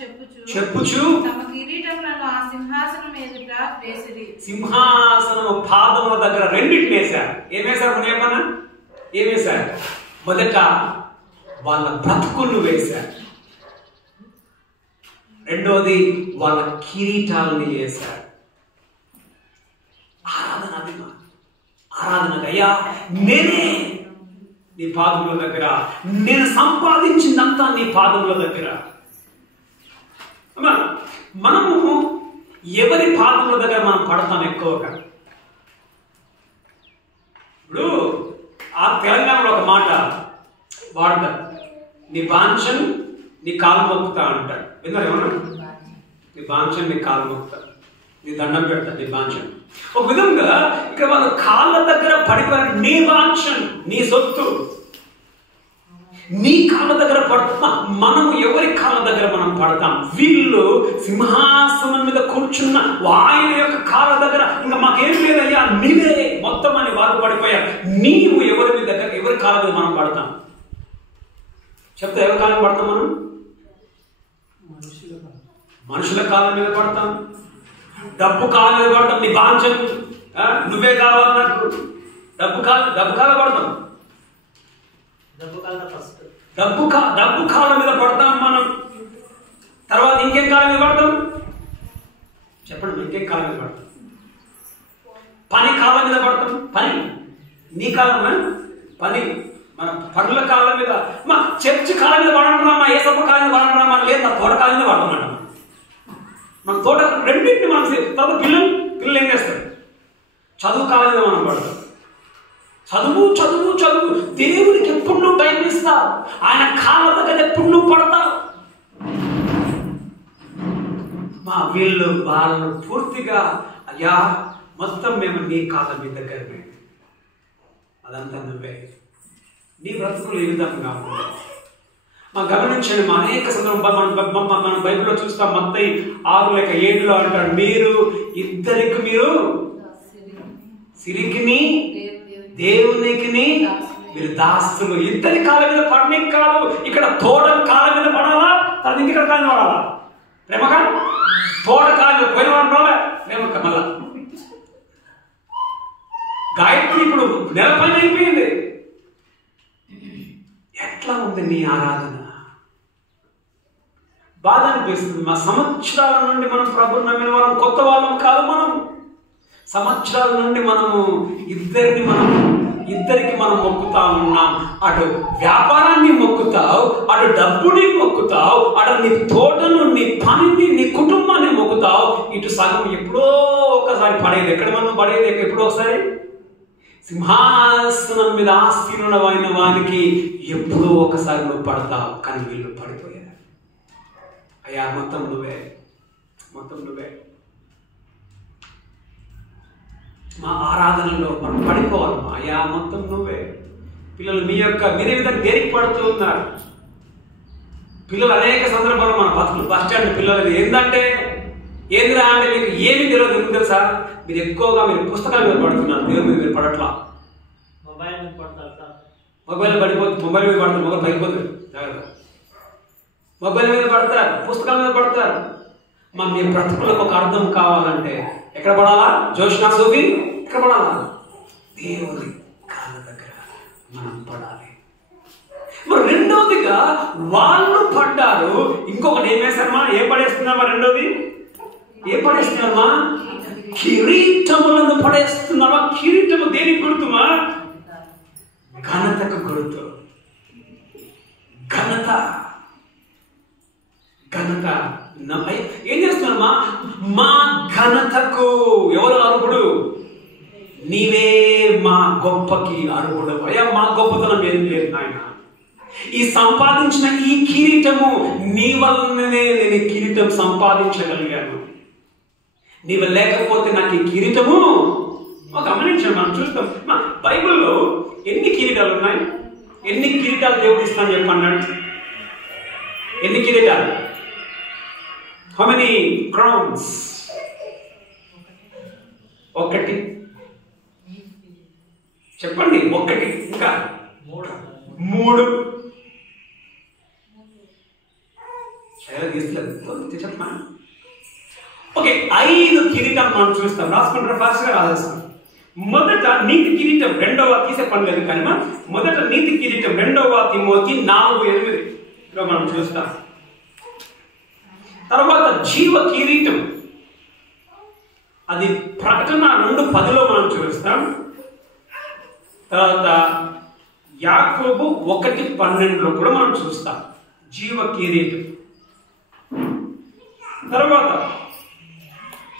చెప్పుచు తమ కిరీటములను ఆ సింహాసనం ఎదుట వేసిరి. సింహాసనం పాదముల దగ్గర రెండింటిని వేశారు. ఏం వేశారు? ఏమన్నా ఏం వేశారు? మొదట వాళ్ళ బ్రతుకులను వేశారు, రెండోది వాళ్ళ కిరీటాలను వేశారు. ఆరాధన అయ్యా నేనే నీ పాదముల దగ్గర, నేను సంపాదించిందంతా నీ పాదముల దగ్గర. మనము ఎవరి పాదముల దగ్గర మనం పడతాం ఎక్కువగా? ఇప్పుడు ఆ తెలంగాణలో ఒక మాట వాడతారు, నీ బాంఛన్ నీ కాలు మొక్కుతా అంటారు. విన్నారు ఏమన్నా? నీ బాంఛన్ నీ కాలు మొక్కుతా, నీ దండం పెడతా, నీ బాంఛన్. ఒక విధంగా ఇక్కడ వాళ్ళ కాళ్ళ దగ్గర పడిపోయారు. నీ బాంఛన్, నీ సొత్తు. నీ కాళ్ళ దగ్గర మనము ఎవరి కాళ్ళ దగ్గర మనం పడతాం? వీళ్ళు సింహాసనం మీద కూర్చున్న ఆయన యొక్క కాళ్ళ దగ్గర ఇంకా మాకేం లేదయ్యా నీవే మొత్తం అని వారు పడిపోయారు. నీవు ఎవరి దగ్గర ఎవరి కాళ్ళ మీద మనం పడతాం? చెప్తా, ఎవరి కాళ్ళ మీద పడతాం మనం? మనుషుల కాళ్ళ మీద పడతాం, డబ్బు కాళ్ళ మీద పడతాం. నీ బాంచం నువ్వే కావాలి నాకు, డబ్బు కాళ్ళ పడతాం. డబ్బు కాళ్ళ మీద పడతాం మనం. తర్వాత ఇంకేం కాళ్ళ మీద పడతాం? చెప్పండి, ఇంకేం కాళ్ళ మీద పడతాం? పని కాళ్ళ మీద పడతాం. పని నీ కాళ్ళ పని, మన పనుల కాళ్ళ మీద, మా చర్చి కాళ్ళ మీద పడరా, మా ఏసప్ప కాళ్ళ మీద పడరా, మన లేదా తోట కాళ్ళ మీద పడతామంట. మన తోట రెండింటిని మనం తర్వాత పిల్లలు ఏం చేస్తారు? చదువు కాళ్ళ మీద మనం పడతాం. చదువు చదువు చదువు దేవునికి ఎప్పుడు నువ్వు టైం ఇస్తావు? ఆయన కాళ్ళ దగ్గర ఎప్పుడు నువ్వు పడతావు? వాళ్ళు పూర్తిగా అయ్యా మొత్తం మేము నీ కాళ్ళ మీ దగ్గర అదంతా నువ్వే. నీ బ్రతుకులు ఏ విధంగా గమనించండి. మా అనేక సందర్భం మన బైబిల్లో చూస్తాం. మత్తయి 6:7 అంటాడు, మీరు ఇద్దరికి మీరు సిరికిని దేవునికి మీరు దాస్తులు. ఇద్దరి కాళ్ళ మీద పడనికి కాదు, ఇక్కడ తోట కాళ్ళ మీద పడాలా, తన ఇంటికి కాళ్ళ మీద పడాలా? ప్రేమగా తోట కాళ్ళ మీద పోయిన వాడు రాలే ప్రేమక. మళ్ళా గాయత్రి ఇప్పుడు నెల పని అయిపోయింది. ఎట్లా ఉంది నీ ఆరాధన? బాధ అనిపిస్తుంది. మా సంవత్సరాల నుండి మనం ప్రభువు నమ్మిన వారం కొత్త వాళ్ళం కాదు. మనం సంవత్సరాల నుండి మనము ఇద్దరికి మనం మొక్కుతా ఉన్నాం. అటు వ్యాపారాన్ని మొక్కుతావు, అటు డబ్బుని మొక్కుతావు, అటు నీ తోటను, నీ పనిని, నీ కుటుంబాన్ని మొక్కుతావు. ఇటు సగం ఎప్పుడో ఒకసారి పడేది. ఎక్కడ మనం పడేది? ఎప్పుడో ఒకసారి సింహాసనం మీద ఆసీనుడైన వానికి ఎప్పుడో ఒకసారి నువ్వు పడతావు. కానీ వీళ్ళు పడిపోయారు. అయ్యా మొత్తం నువ్వే, మొత్తం నువ్వే. మా ఆరాధనలో మనం పడిపోవాలి. అయ్యా మొత్తం నువ్వే. పిల్లలు మీరే విధంగా దేనికి పడుతూ ఉన్నారు? పిల్లలు అనేక సందర్భాల్లో మన బస్ స్టాండ్ పిల్లలు ఏంటంటే ఏందిరా అంటే మీకు ఏమి తెలియదు. ఎందుకు తెలుసా? మీరు ఎక్కువగా పుస్తకాల మీద పడుతున్నారు, దేవుని మీద మీరు పడట్లా. మొబైల్ మీద పడతారు. మొబైల్ పడిపోతుంది, మొబైల్ మీద పడుతుంది, మొబైల్ పడిపోతుంది. జాగ్రత్త. మొబైల్ మీద పడతారు, పుస్తకాల మీద పడతారు. మీ బ్రతుకులకు ఒక అర్థం కావాలంటే ఎక్కడ పడాలా? జోష్నా సోఫీ ఎక్కడ పడాలా? దేవుని కాళ్ళ దగ్గర మనం పడాలి. మరి రెండోదిగా వాళ్ళు పడ్డారు. ఇంకొకటి ఏం వేశారమ్మా? ఏం పడేస్తున్నామా? రెండోది ఏం పడేస్తున్నామా? కిరీటములను పడేస్తున్నామా? కిరీటము దేనికి గుర్తుమా? ఘనతకు గుర్తు. ఘనత ఏం చేస్తున్నామా? మా ఘనతకు ఎవరు అర్హుడు? నీవే మా గొప్పకి అర్హుడు. అయ్యా మా గొప్పతనం ఏం లేదు నాయన. ఈ సంపాదించిన ఈ కిరీటము నీ వల్లనే నేను కిరీటం సంపాదించగలిగాను. నీవు లేకపోతే నాకు ఈ కిరీటము గమనించాను. మనం చూస్తాం బైబిల్లో ఎన్ని కిరీటాలు ఉన్నాయి? ఎన్ని కిరీటాలు దేవుడు ఇస్తాను చెప్పన్నాడు? ఎన్ని కిరీటాలు? How many crowns? ఒకటి. చెప్పండి. ఒకటి. ఇంకా 3. చెప్పమా? ఓకే, 5 కిరీటాలు మనం చూస్తాం. రాసుకుంటారా? ఫాస్ట్ గా రాసేస్తాం. మొదట నీతి కిరీటం, రెండవ తీసే పని లేదు కానీ మొదట నీతి కిరీటం 2వ తిమోతి 4:8 మనం చూస్తాం. తర్వాత జీవ కిరీటం, అది ప్రకటన 2:10 మనం చూస్తాం. తర్వాత యాకోబు 1:12 కూడా మనం చూస్తాం జీవ కిరీటం. తర్వాత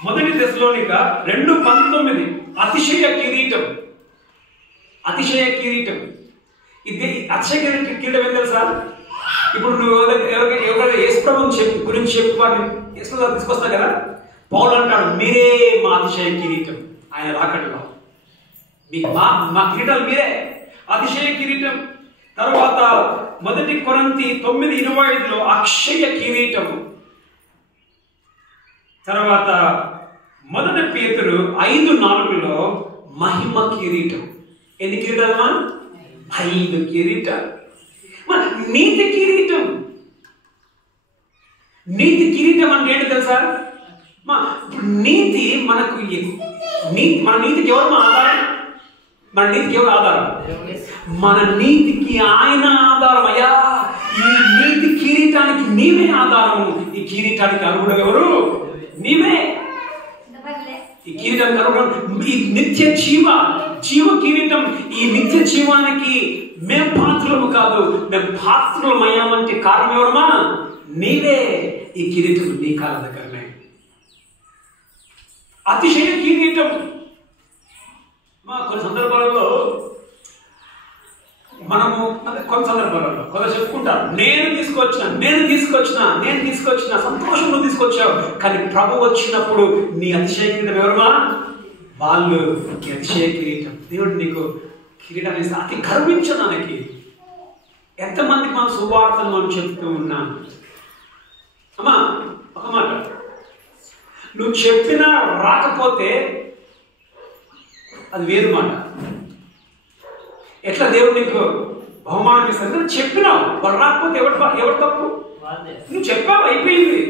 మొదటి దశలోనిక 2:19 అతిశయ కిరీటం. అతిశయ కిరీటం ఇది అతిశయ కిరీటం ఏం తెలుసా? ఇప్పుడు నువ్వు ఎవరైనా యేసుప్రభుని గురించి చెప్పి వారిని యేసుప్రభు తీసుకొస్తా కదా, పౌలు అంటాడు మీరే మా అతిశయ కిరీటం. ఆయన రాకట్లో మీకు మా కిరీటాలు మీరే, అతిశయ కిరీటం. తర్వాత 1 కొరింథీ 9:25 అక్షయ కిరీటము, తర్వాత 1 పేతురు 5:4 మహిమ కిరీటం. ఎన్ని కిరీటాలమ్మా? 5 కిరీటాలు. నీతి కిరీటం. నీతి కిరీటం అంటే ఏంటి తెలుసా? నీతి మనకు మన నీతికి ఎవరు ఆధారం? మన నీతికి ఎవరు ఆధారం? మన నీతికి ఆయన ఆధారం. అయ్యా, ఈ నీతి కిరీటానికి నీవే ఆధారము. ఈ కిరీటానికి అర్హుడు ఎవరు? నీవే. ఈ కిరీటానికి అర్హుడు. ఈ నిత్య జీవ కిరీటం. ఈ నిత్య జీవానికి మేము పాత్రలము కాదు, మేము పాత్రలమయ్యామంటే కారణం ఎవరమ్మా? నీవే. ఈ కిరీటం నీ కాళ్ళ దగ్గరనే. అతిశయ కిరీటం. కొన్ని సందర్భాలలో మనము కొన్ని సందర్భాలలో కొందరు చెప్పుకుంటారు, నేను తీసుకొచ్చిన సంతోషం నువ్వు తీసుకొచ్చావు. కానీ ప్రభు వచ్చినప్పుడు నీ అతిశయ కిరీటం ఎవరమ్మా? వాళ్ళు. నీ అతిశయ కిరీటం. దేవుడు నీకు కిరీటం ఇస్తే అతి గర్వించడానికి. ఎంతమందికి మనం సువార్తను మనం చెప్తూ ఉన్నాం. అమ్మా, ఒక మాట, నువ్వు చెప్పినా రాకపోతే అది వేరు మాట. ఎట్లా దేవుడు నీకు బహుమానం ఇస్తాడు? చెప్పినావు, వాళ్ళు రాకపోతే ఎవరు తప్పు? నువ్వు చెప్పావు, అయిపోయింది.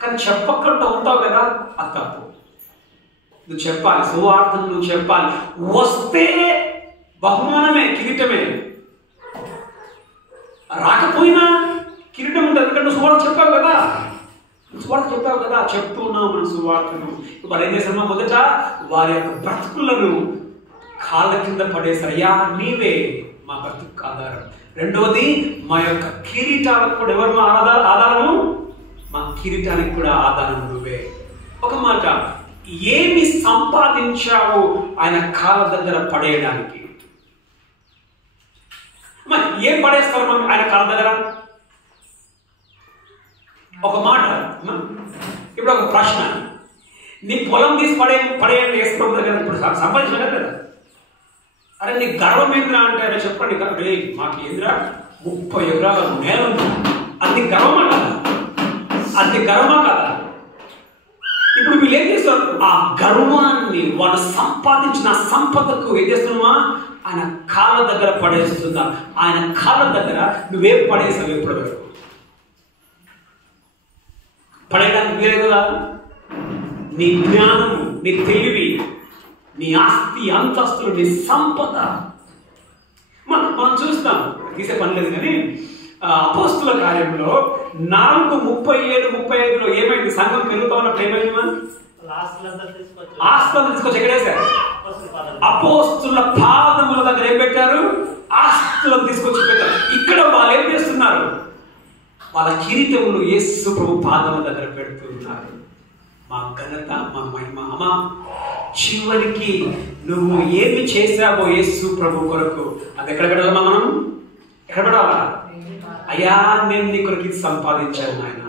కానీ చెప్పకుండా ఉంటావు కదా, అది తప్పు. నువ్వు చెప్పాలి, సువార్తను నువ్వు చెప్పాలి. వస్తే బహుమానమే, కిరీటమే. రాకపోయినా కిరీటం ఉంటుంది. ఎందుకంటే నువ్వు సువార్త చెప్పావు కదా, చెప్తున్నావు మన సువార్తను. వారు ఏం చేశారు? మొదట వారి యొక్క బ్రతుకులను కాళ్ళ కింద పడేశారు. అయ్యా, నీవే మా బ్రతుకు ఆధారం. రెండవది, మా యొక్క కిరీటాలకు కూడా ఎవరు మా ఆధారము? మా కిరీటానికి కూడా ఆధారం నువ్వే. ఒక మాట, ఏమి సంపాదించావు ఆయన కాళ్ళ దగ్గర పడేయడానికి? ఏం పడేస్తారు మనం ఆయన కాళ్ళ దగ్గర? ఒక మాట, ఇప్పుడు ఒక ప్రశ్న, నీ పొలం తీసి పడేయండి వేసుకోవడం దగ్గర ఇప్పుడు సంపాదించిన కదా. అరే నీ గర్వం ఏంద్రా అంటే, అరే చెప్పండి, రే మాకు ఏంద్రా 30 ఎకరాల నేల ఉంది. అది గర్వమా కదా? ఇప్పుడు వీళ్ళు ఏం చేస్తారు? ఆ గర్వాన్ని, వాళ్ళు సంపాదించిన సంపదకు ఏం చేస్తున్నామా? ఆయన కాళ్ళ దగ్గర పడేస్తున్నా. ఆయన కాళ్ళ దగ్గర నువ్వేం పడేసావు? ఎప్పుడు వరకు పడేయడానికి వేరే కదా. నీ జ్ఞానము, నీ తెలివి, నీ ఆస్తి అంతస్తులు, నీ సంపద మనం చూస్తాం. తీసే పని లేదు. కానీ అపోస్తుల కార్యంలో 4:37-35 ఏమైంది? సంఘం పెరుగుతా ఉన్నప్పుడు ఏమైంది? ఆస్తులను తీసుకొచ్చి ఎక్కడేశారు? అపోస్తుల పాదముల దగ్గర ఏం పెట్టారు? ఆస్తులను తీసుకొచ్చి పెట్టారు. ఇక్కడ వాళ్ళు ఏం చేస్తున్నారు? వాళ్ళ కిరీటములు యేసు ప్రభు పాదముల దగ్గర పెడుతూ ఉన్నారు. మా ఘనత, మా మహిమ. అమ్మా, చివరికి నువ్వు ఏమి చేశావో యేసు ప్రభు కొరకు అది ఎక్కడ పెట్టాలమ్మా? మనం ఎక్కడ పెట్టాలా? అయ్యా, నేను నీ కొరకు ఇది సంపాదించాను నాయన,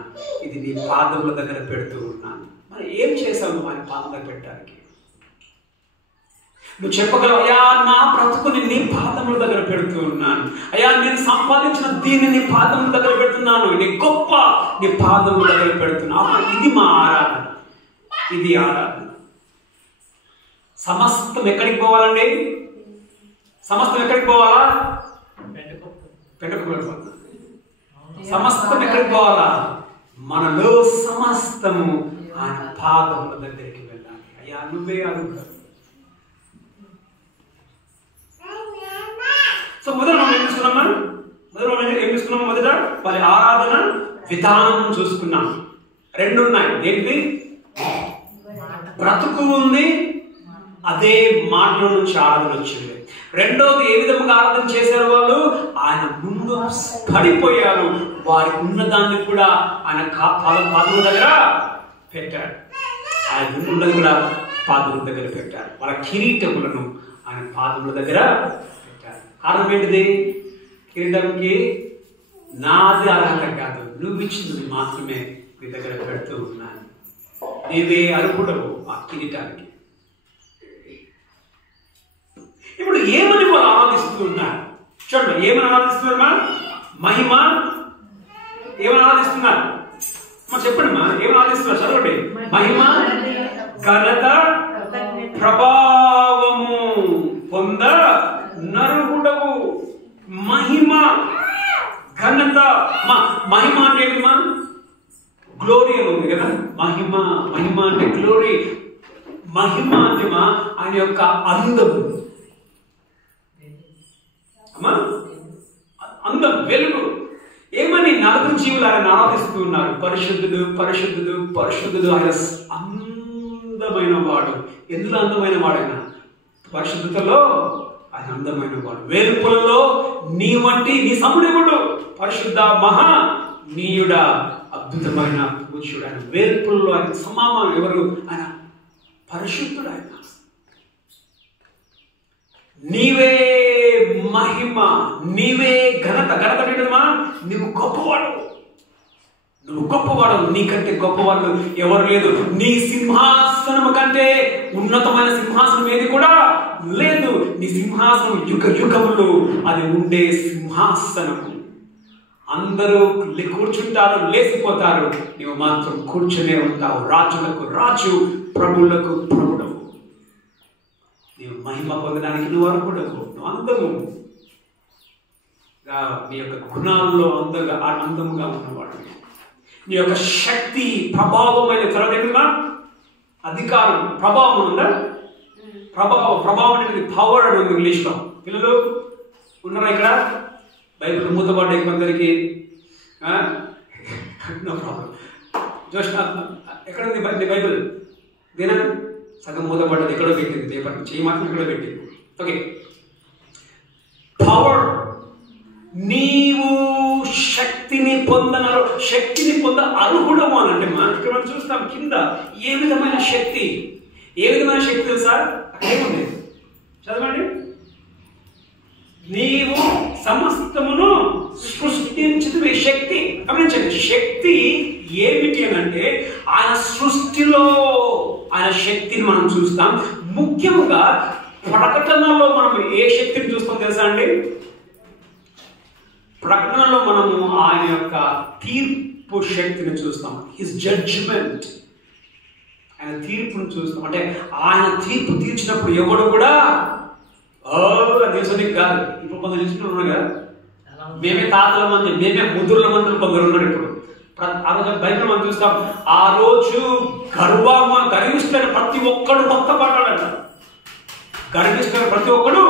ఇది నీ పాదముల దగ్గర పెడుతూ ఉన్నాను. మరి ఏం చేశావు నువ్వు ఆయన పాదం దగ్గర పెట్టడానికి? నువ్వు చెప్పగలవు, అయ్యా నా బ్రతుకుని నీ పాదముల దగ్గర పెడుతూ ఉన్నాను. అయ్యా, నేను సంపాదించిన దీన్ని నీ పాదముల దగ్గర పెడుతున్నాను. ఇది గొప్ప, నీ పాదముల దగ్గర పెడుతున్నాను. ఇది మా ఆరాధన, ఇది ఆరాధన. సమస్తం ఎక్కడికి పోవాలండి? సమస్తం ఎక్కడికి పోవాలా? సమస్తం ఎక్కడికి పోవాలా? మనలో సమస్తము ఆయన పాదముల దగ్గరికి వెళ్ళాలి. అయ్యా, నువ్వే అడుగుతావు. సో మొదట మనం ఏం చూసుకున్నాం? మొదట వాళ్ళ ఆరాధన విధానం చూసుకున్నాం. 2 ఉన్నాయి. ఏంటి? బ్రతుకు ఉంది, అదే మాటల నుంచి ఆరాధన వచ్చింది. రెండోది, ఏ విధంగా ఆరాధన చేశారు వాళ్ళు? ఆయన ముందు పడిపోయారు. వారికి ఉన్నదాన్ని కూడా ఆయన పాదముల దగ్గర పెట్టారు. ఆయన ఉన్నది కూడా పాదముల దగ్గర పెట్టారు. వాళ్ళ కిరీటములను ఆయన పాదముల దగ్గర పెట్టారు. కారణం ఏంటిది? కిరీటంకి నాది అర్హత కాదు, నువ్వు ఇచ్చినది మాత్రమే నీ దగ్గర పెడుతూ ఉన్నాను. నీవే అర్హుడవు ఆ కిరీటానికి. ఇప్పుడు ఏమని వాళ్ళు ఆరాధిస్తూ ఉన్నారు? చూడండి, ఏమని ఆరాధిస్తున్నారమ్మా? మహిమ ఏమని ఆరాధిస్తున్నారు? చెప్పండి మా ఏమని ఆరాధిస్తున్నారు? చదవండి. మహిమ, ఘనత, ప్రభావము పొంద నరుడవు. మహిమ, ఘనత. మహిమ అంటే ఏమా? గ్లోరీ ఉంది కదా. మహిమ అంటే గ్లోరీ. మహిమ అంటే ఆయన యొక్క అందము, అమ్మా అందం, వెలుగు. ఏమని నలుగురు జీవులు ఆయన ఆరాధిస్తూ ఉన్నారు. పరిశుద్ధుడు, పరిశుద్ధుడు, పరిశుద్ధుడు. ఆయన అందమైన వాడు. ఎందులో అందమైన వాడైనా? పరిశుద్ధతలో ఆయన అందమైన వాడు. వేలుపులలో నీ వంటి నీ సముడెవడు? పరిశుద్ధ మహా నీయుడ, అద్భుతమైన పూజ్యుడు. ఆయన వేల్పుల్లో ఆయన సమానం ఎవరు? ఆయన పరిశుద్ధుడు. ఆయన నీవే మహిమ, నీవే ఘనత. ఘనత ఏంటమ్మా? నువ్వు గొప్పవాడు, నువ్వు గొప్పవాడు. నీకంటే గొప్పవాడు ఎవరు లేదు. నీ సింహాసనం కంటే ఉన్నతమైన సింహాసనం ఏది కూడా లేదు. నీ సింహాసనం యుగ యుగములు అది ఉండే సింహాసనం. అందరూ కూర్చుంటారు, లేచిపోతారు, నువ్వు మాత్రం కూర్చునే ఉంటావు. రాజులకు రాజు, ప్రభులకు ప్రభుడవు. నీవు మహిమ పొందడానికి నువ్వు అర్హుడవు. నువ్వు అందము, నీ యొక్క గుణాల్లో అందముగా ఉన్నవాడు. నీ యొక్క శక్తి, ప్రభావమైన త్వరగా అధికారం, ప్రభావం ఉందా? ప్రభావం అనేది పవర్ అని ఉంది ఇంగ్లీష్లో. పిల్లలు ఉన్నారా ఇక్కడ? బైబిల్ మూతపడ్డ కొందరికి నో ప్రాబ్లం. జోష్ ఎక్కడ ఉంది బైబిల్? దేనా సగం మూతపడ్డది ఎక్కడో పెట్టింది, పేపర్ చేయి మాత్రం ఎక్కడో పెట్టింది. Okay, power. నీవు శక్తిని పొందనరు, శక్తిని పొంద అర్హుడము అని అంటే ఇక్కడ మనం చూస్తాం కింద ఏ విధమైన శక్తి. ఏ విధమైన శక్తి తెలుసా? ఏముంది చదవండి. నీవు సమస్తమును సృష్టించే శక్తి. గమనించండి, శక్తి ఏమిటి అని అంటే ఆయన సృష్టిలో ఆయన శక్తిని మనం చూస్తాం. ముఖ్యంగా ప్రకటనలో మనం ఏ శక్తిని చూస్తాం తెలుసా అండి? ప్రకటనలో మనము ఆయన యొక్క తీర్పు శక్తిని చూస్తాం. హిస్ జడ్జ్మెంట్, ఆయన తీర్పును చూస్తాం. అంటే ఆయన తీర్పు తీర్చినప్పుడు ఎవడు కూడా దేశానికి కాదు. ఇప్పుడు కొందరు చూసుకుని ఉన్నారు కదా, మేమే తాతల మంది, మేమే ముదురుల మందులు కొందరు ఉన్నారు. ఇప్పుడు ఆ రోజు బైబిల్ మనం చూస్తాం. ఆ రోజు గర్విష్ఠులైన ప్రతి ఒక్కడు వత్తపడతాడట. గర్విష్ఠులైన ప్రతి ఒక్కడు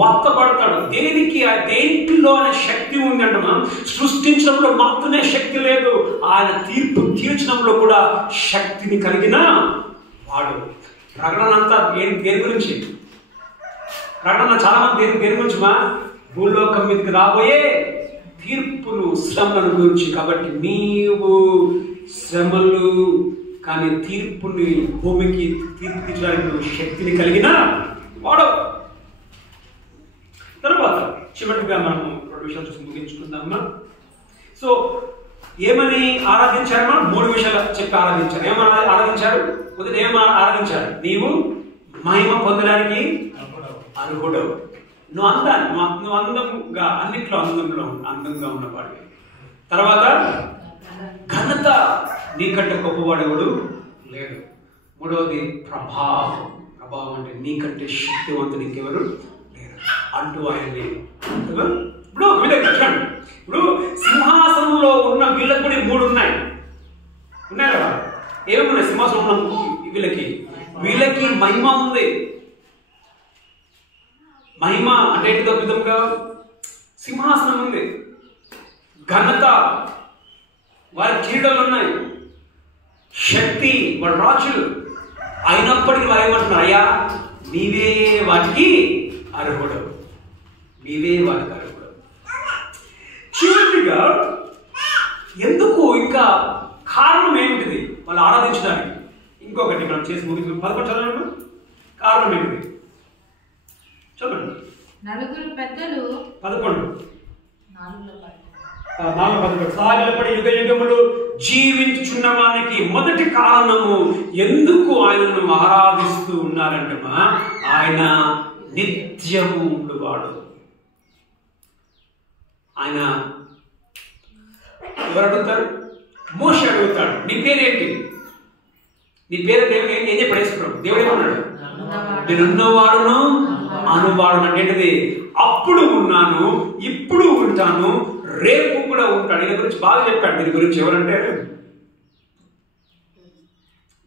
వత్తపడతాడు. దేనికి? దేంట్లో ఆయన శక్తి ఉందంట. మనం సృష్టించడంలో మాత్రమే శక్తి లేదు, ఆయన తీర్పు తీర్చడంలో కూడా శక్తిని కలిగిన వాడు. ప్రకటన అంతా దేని గురించి? ప్రకటన చాలా మంది దేని గురించి? భూలోకం మీదకి రాబోయే తీర్పును, శ్రమల గురించి. కాబట్టి నీవు శ్రమలు కానీ తీర్పుని, భూమికి తీర్పు తీర్చడానికి నువ్వు శక్తిని కలిగిన వాడు. తర్వాత చివరిగా మనము రెండు విషయాలు చూసి ముగించుకుందామా. సో ఏమని ఆరాధించారమ్మా? మూడు విషయాలు చెప్పి ఆరాధించారు. ఏమని ఆరాధించారు? మొదటి ఏమని ఆరాధించారు? నీవు మహిమ పొందడానికి అర్హుడవు. నువ్వు అందంగా, అన్నిట్లో అందంగా ఉన్నవాడు. తర్వాత ఘనత, నీకంటే గొప్పవాడెవడు లేడు. మూడవది ప్రభావం. ప్రభావం అంటే నీకంటే శక్తివంతుడు ఇంకెవరు లేరు అంటూ ఆయన్ని. ఇప్పుడు ఇప్పుడు సింహాసనంలో ఉన్న వీళ్ళకి కూడా మూడు ఉన్నాయి కదా. ఏమున్నాయి సింహాసనం ఉన్న వీళ్ళకి? మహిమ ఉంది. మహిమ అంటే ఏంటిదో విధంగా సింహాసనం ఉంది. ఘనత, వారి కిరీటాలు ఉన్నాయి. శక్తి, వాడు రాజులు. అయినప్పటికీ వారు ఏమంటున్నారు? అయ్యా నీవే వాటికి అర్హుడు, నీవే వాటికి అర్హుడు. చివరిగా ఎందుకు, ఇంకా కారణం ఏమిటిది వాళ్ళు ఆరాధించడానికి? ఇంకొకటి మనం చేసి ముగించు. 11 చదవండి. కారణం ఏమిటి చదవండి. నలుగురు పెద్దలు 11 సాగిలపడి యుగ యుగములు జీవించుచున్న వానికి మొదటి కారణము ఎందుకు ఆయనను ఆరాధిస్తూ ఉన్నారంటమా, ఆయన నిత్యము ఉండేవాడు. ఆయన ఎవరు అడుగుతారు? మోషే అడుగుతాడు, నీ పేరేంటి? నీ పేరు ఏం చెప్పాడు యేసుప్రభు? దేవుడు ఏమన్నాడు? నేనున్నవాడును అనువాడును అంటే ఏంటిది? అప్పుడు ఉన్నాను, ఇప్పుడు ఉంటాను, రేపు కూడా ఉంటాడు. దీని గురించి బాగా చెప్పాడు. దీని గురించి ఎవరంటే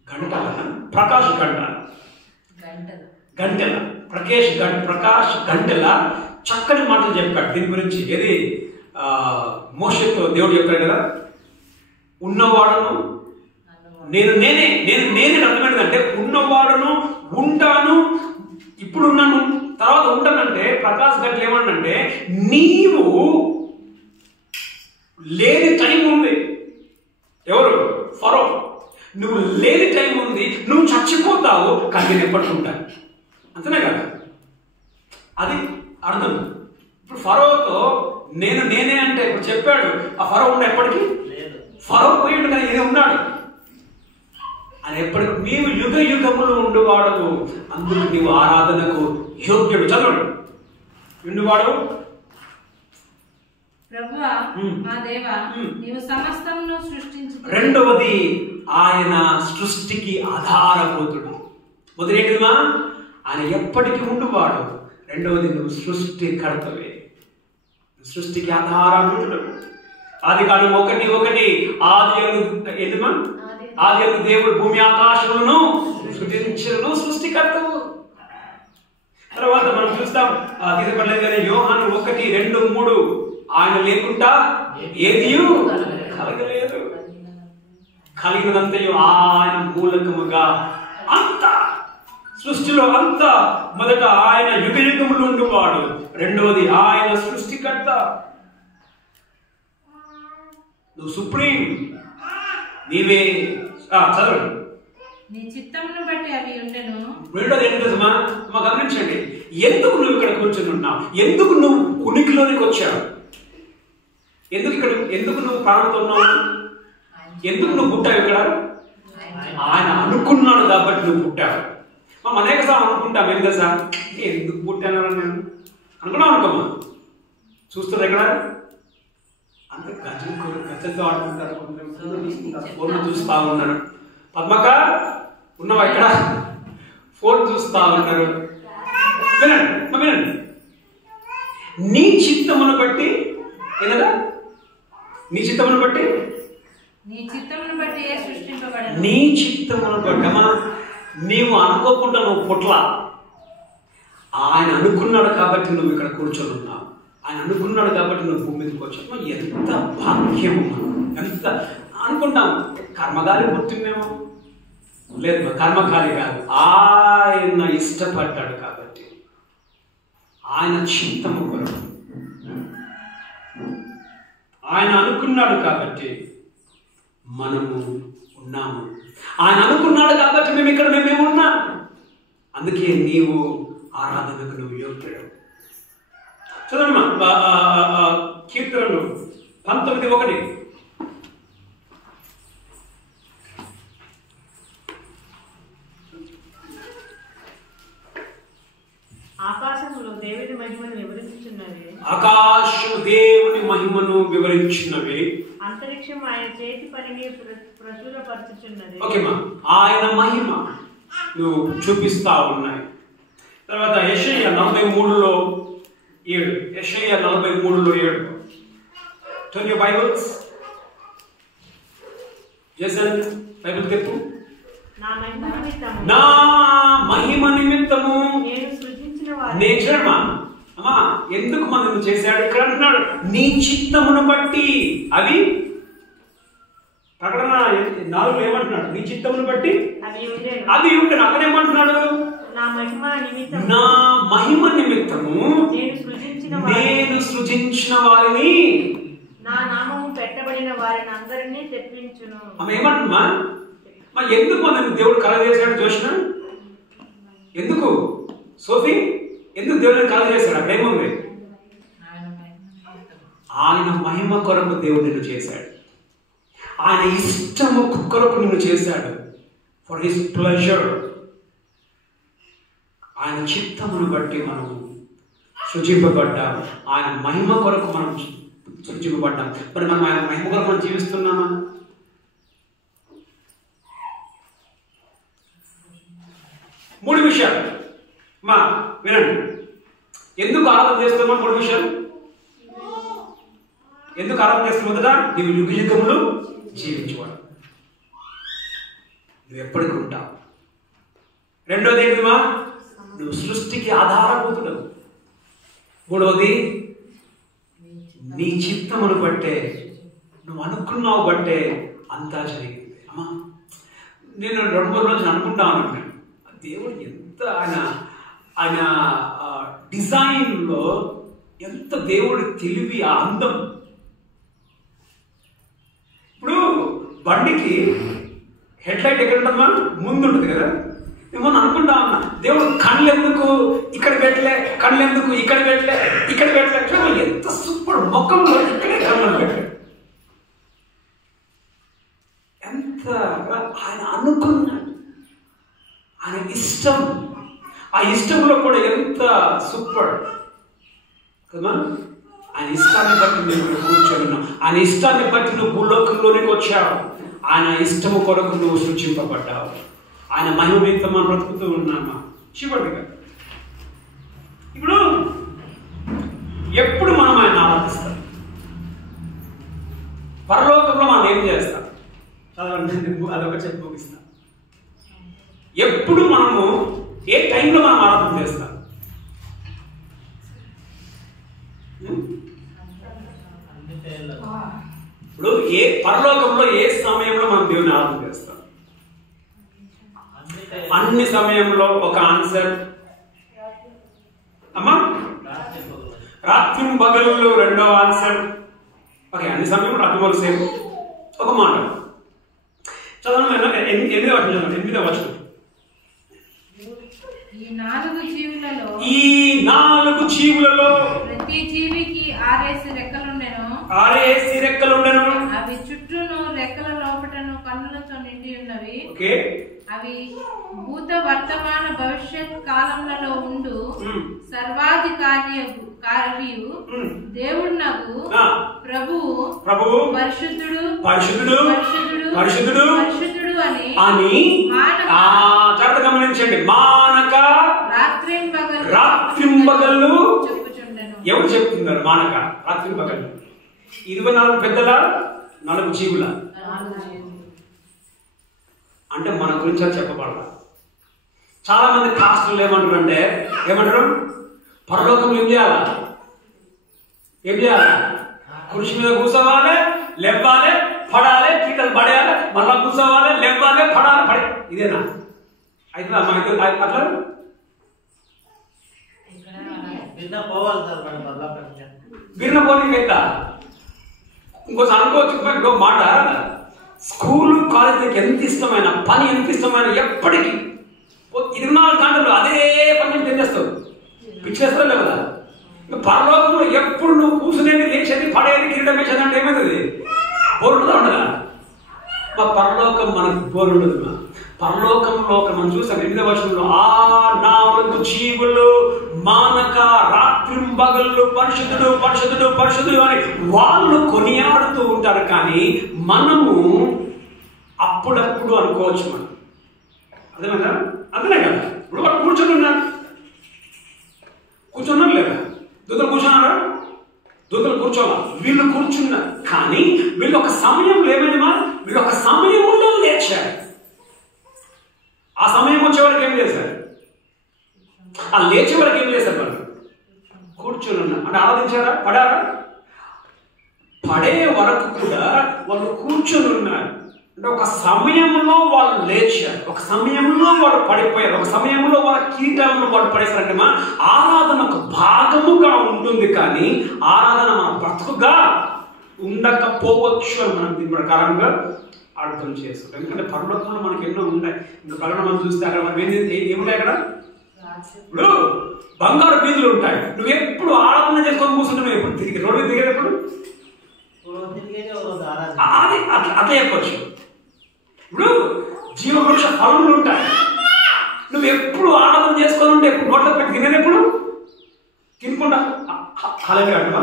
గంటల ప్రకాష్ గంటల చక్కని మాటలు చెప్పాడు దీని గురించి. ఏది మోషేతో దేవుడు చెప్పాడు కదా, ఉన్నవాడును నేనే అర్థమైందంటే ఉన్నవాడును, ఉంటాను, ఇప్పుడు ఉన్నాను, తర్వాత ఉంటానంటే ప్రకాష్ గంటలు ఏమన్నంటే నీవు లేని టైం ఉంది. ఎవరు? ఫరో. నువ్వు లేని టైం ఉంది, నువ్వు చచ్చిపోతావు, కానీ నేను ఎప్పటికీ ఉంటాను. అంతనే కదా, అది అర్థం. ఇప్పుడు ఫరోతో నేనే అంటే ఇప్పుడు చెప్పాడు, ఆ ఫరో ఉన్న ఎప్పటికీ ఫరో పోయాడు, కానీ ఈయన ఉన్నాడు. అది ఎప్పటికీ నీవు యుగ యుగములు ఉండువాడవు, అందుకు నీవు ఆరాధనకు యోగ్యుడు. చదవండి, ఉండువాడు. ప్రభువా మా దేవా, నీవు సమస్తమును సృష్టించు. రెండవది, ఆయన సృష్టికి ఆధారభూతుడు. మొదలైనదిమా ఆయన ఎప్పటికీ ఉండువాడు. రెండవది, నువ్వు సృష్టికర్తవే, సృష్టికి ఆధారభూతుడు. ఆదికాండం 1:1 ఆది దేవుడు భూమి ఆకాశములను సృష్టించును, సృష్టికర్తవు. తర్వాత మనం చూస్తాం, తీసుకోలేదు కానీ యోహాను 1:2-3 ఆయన లేకుండా ఏది కలగలేదు, కలిగినంతయు ఆయన మూలకముగా. అంత సృష్టిలో అంత మొదట ఆయన యుగ యుగములు ఉండువాడు. రెండవది, ఆయన సృష్టికర్త. నువ్వు సుప్రీం, నీవే. చదవండి, నీ చిత్తమును బట్టి అవి ఉండెను. రెండోది ఏంటి తెలుసా? గమనించండి, ఎందుకు నువ్వు ఇక్కడ కూర్చొని ఉన్నావు? ఎందుకు నువ్వు ఉనికిలోనికి వచ్చావు? ఎందుకు నువ్వు ప్రాణంతో ఉన్నావు? ఎందుకు నువ్వు పుట్టావు ఇక్కడ? ఆయన అనుకున్నాడు కాబట్టి నువ్వు పుట్టావు. మనం అనేక సార్లు అనుకుంటాం, ఏం తెలుసా, ఎందుకు పుట్టాను నేను అనుకున్నాం అనుకోమా. చూస్తున్నా ఇక్కడ అంటే గజంతో ఆడుకుంటారు, ఫోన్ చూస్తా ఉన్నారు. పద్మక ఉన్నావా ఇక్కడ? ఫోన్ చూస్తా ఉన్నారు. వినండి, నీ చిత్తమును బట్టి ఏదదా? నీ చిత్తమును బట్టి సృష్టింపబడను. నీ చిత్తమును బట్టమా, నీవు అనుకోకుండా నువ్వు పుట్ల. ఆయన అనుకున్నాడు కాబట్టి నువ్వు ఇక్కడ కూర్చొని ఉన్నావు. ఆయన అనుకున్నాడు కాబట్టి నువ్వు భూమి మీదకి వచ్చావు. ఎంత భాగ్యము! ఎంత అనుకుంటాం, కర్మగాలి పుట్టిందేమో. లేదు, కర్మకాలి కాదు, ఆయన ఇష్టపడ్డాడు కాబట్టి, ఆయన చిత్తము కొరకు ఆయన అనుకున్నాడు కాబట్టి మనము ఉన్నాము. ఆయన అనుకున్నాడు కాబట్టి మేమే ఉన్నాం. అందుకే నీవు ఆరాధనకు నువ్వు యోగ్యుడు. చదవమ్మా, కీర్తనలు 19:1. ఆకాశములో దేవుని మహిమను వివరించుచున్నవి. ఆకాశము దేవుని మహిమను వివరించినవి. అంతరిక్షం ఆయన చేతి పనిని ప్రచురపరచుచున్నది. ఓకేమా, ఆయన మహిమ నువ్వు చూపిస్తా ఉన్నాయి. తర్వాత యెషయా 43:7. యెషయా 43:7. Turn your Bibles. Jason Bible తెప్పు. నా మహిమ నిమిత్తము నేను సృజించిన వారిని. నేను చూడమ్మా, అమ్మా ఎందుకు మనం చేశాడు ఇక్కడ అంటున్నాడు, నీ చిత్తమును బట్టి. అవి ప్రకటన 4 ఏమంటున్నాడు? నీ చిత్తమును బట్టి అవి ఉంటాను. అక్కడ ఏమంటున్నాడు? నా మహిమ నిమిత్తము నేను సృజించిన వారిని, నా నామము పెట్టబడిన వారిని అందరినీ తెప్పించును. ఆమె ఏమంటున్నా? ఎందుకు మనం దేవుడు కళ చేశాడు? చూసిన ఎందుకు సోఫీ, ఎందుకు దేవుడిని కళ చేశాడు? అక్కడేముంది? ఆయన మహిమ కొరకు దేవుడు నిన్ను చేశాడు. ఆయన ఇష్టము కొరకు నిన్ను చేశాడు. For his pleasure. ఆయన చిత్తమును బట్టి మనం సృజింపబడ్డాము. ఆయన మహిమ కొరకు మనం సృష్టింపబడ్డాం. మరి మనం ఆయన మహిమ కొరకు మనం జీవిస్తున్నామా? మూడు విషయాలు మా వినండి. ఎందుకు ఆరాధన చేస్తున్నాం? మూడు విషయాలు. ఎందుకు ఆరాధన చేస్తున్న మొదట నీవు యుగ యుగములు జీవించేవాడు, నువ్వు ఎప్పటికీ ఉంటావు. రెండోది ఏంటిమా? నువ్వు సృష్టికి ఆధారభూతుడు. మూడవది నీ చిత్తమును బట్టే, నువ్వు అనుకున్నావు బట్టే అంతా జరిగింది. అమ్మా నేను 2-3 రోజులు అనుకుంటా ఉన్నాను, దేవుడు ఎంత ఆయన డిజైన్లో ఎంత దేవుడి తెలివి, ఆ అందం. ఇప్పుడు బండికి హెడ్ లైట్ ఎక్కడ ఉంటుందా? ముందు ఉంటుంది కదా. ఏమో అనుకుంటా ఉన్నా, దేవుడు కళ్ళు ఎందుకు ఇక్కడ పెట్టలే, కళ్ళు ఎందుకు ఇక్కడ పెట్టలే, ఇక్కడ పెట్టలే. ఎంత సూపర్ ముఖంలో ఇక్కడే కళ్ళు పెట్టాడు. ఎంత ఆయన అనుకున్నాడు, ఆయన ఇష్టం, ఆ ఇష్టంలో కూడా ఎంత సూపర్ కదా. ఆయన ఇష్టాన్ని బట్టి నువ్వు కూర్చొని, ఆయన ఇష్టాన్ని బట్టి నువ్వు భూలోకంలోనికి వచ్చావు. ఆయన ఇష్టము కొరకు నువ్వు సృష్టింపబడ్డావు. ఆయన మహిమతో మనం బ్రతుకుతూ ఉన్నామా? చివరిగా ఇప్పుడు ఎప్పుడు మనం ఆయన ఆరాధిస్తాం? పరలోకంలో మనం ఏం చేస్తాం? చదవండి, అదొక చెప్పి ముగిస్తాం. ఎప్పుడు మనము ఏ టైంలో మనం ఆరాధన చేస్తాం? ఇప్పుడు ఏ పరలోకంలో ఏ సమయంలో మనం దేవుని ఆరాధన చేస్తాం? అన్ని సమయంలో ఒక ఆన్సర్ అమ్మా. రాత్రి పగలు రెండో ఆన్సర్. ఓకే, అన్ని సమయంలో రాత్రి పగలు సేమ్. ఒక మాట చదవండి, 8వ వచనం. ఈ 4 జీవులలో ప్రతి జీవికి 6 రెక్కలుండెను. 6 రెక్కలుండెను. అవి చుట్టూను రెక్కల లోపటను కన్నులతో నిండి ఉన్నవి. ఓకే, అవి భూత వర్తమాన భవిష్యత్ కాలములలో ఉండు సర్వాధికారియు దేవుడునగు ప్రభువు పరిశుద్ధుడు పరిశుద్ధుడు పరిశుద్ధుడు పరిశుద్ధుడు అని జాగ్రత్త గమనించండి. మానక రాత్రింబగళ్ళు చెప్పుచుండెను. ఎవరు చెప్తున్నారు? మానక రాత్రింబగళ్ళు. 24 పెద్దల 4 జీవుల అంటే మన గురించి అది చెప్పబడాల. చాలా మంది పాస్టర్లు ఏమంటారు అంటే, ఏమంటారు? పరలోకంలో ఏం చేయాలా? ఏం చేయాలి? కుర్చీ మీద కూర్చోవాలి, లేపాలి, పడాలి, కీటలు పడేయాలి, మళ్ళా కూర్చోవాలి, లేపాలి, పడాలి, పడే. ఇదేనా? అయితే మనకి అట్లా గిరిన పోనీ పెద్ద ఇంకోసారి అనుకోవచ్చు. మాట స్కూలు కాలేజీకి ఎంత ఇష్టమైన పని, ఎంత ఇష్టమైన, ఎప్పటికీ 24 గంటలు అదే పని ఏం చేస్తావు? పిచ్చేస్తారా లేదా? పరలోకంలో ఎప్పుడు నువ్వు కూర్చునేది, లేచేది, పడేది, కిరీటం వేసేది అంటే ఏమైతుంది? బోరుంటుందా ఉండదా? మా పరలోకం మనకు బోరుండదు. పరలోకంలో మనం చూసాం 8వ వచనంలో, ఆ 4 జీవులు మానక రాత్రింబగళ్ళు పరిశుద్ధుడు పరిశుద్ధుడు పరిశుద్ధుడు అని వాళ్ళు కొనియాడుతూ ఉంటారు. కానీ మనము అప్పుడప్పుడు అనుకోవచ్చు, మనం అర్థమైందా? అంతనే కదా. ఇప్పుడు వాళ్ళు కూర్చున్నారు లేదా? దూతలు కూర్చున్నారా? దూతలు కూర్చోవాలా? వీళ్ళు కూర్చున్నారు. కానీ వీళ్ళు ఒక సమయంలో ఏమైనా, వీళ్ళు ఒక సమయంలో లేచారు. ఆ సమయం వచ్చే వరకు ఏం చేశారు? ఆ లేచే వరకు ఏం చేశారు? వాళ్ళు కూర్చొని ఉన్నారు. అంటే ఆరాధించారా? పడారా? పడే వరకు కూడా వాళ్ళు కూర్చొని ఉన్నారు. అంటే ఒక సమయంలో వాళ్ళు లేచారు, ఒక సమయంలో వాళ్ళు పడిపోయారు, ఒక సమయంలో వాళ్ళ కీటాలను వాళ్ళు పడేశారంటే మా ఆరాధన ఒక భాగముగా ఉంటుంది. కానీ ఆరాధన మన బ్రతుకుగా ఉండకపోవచ్చు అని మనం దీని ప్రకారంగా అర్థం చేసుకుంటాం. ఎందుకంటే పరలోకంలో మనకు ఎన్నో ఉన్నాయి. ఇంకా పక్కన మనం చూస్తే అక్కడ మనం ఏముంటాయి? అక్కడ ఇప్పుడు బంగారు బీదులు ఉంటాయి. నువ్వు ఎప్పుడు ఆరాధన చేసుకొని కూర్చుంటున్నావు. ఎప్పుడు తిరిగి రోడ్డు తిరిగేటప్పుడు అది అట్లా చెప్పచ్చు. ఇప్పుడు జీవవృక్ష ఫలములు ఉంటాయి. నువ్వు ఎప్పుడు ఆరాధన చేసుకొని ఉంటే ఎప్పుడు నోట్లో పెట్టి తినేది ఎప్పుడు తినకుండా అలాగే అంటవా?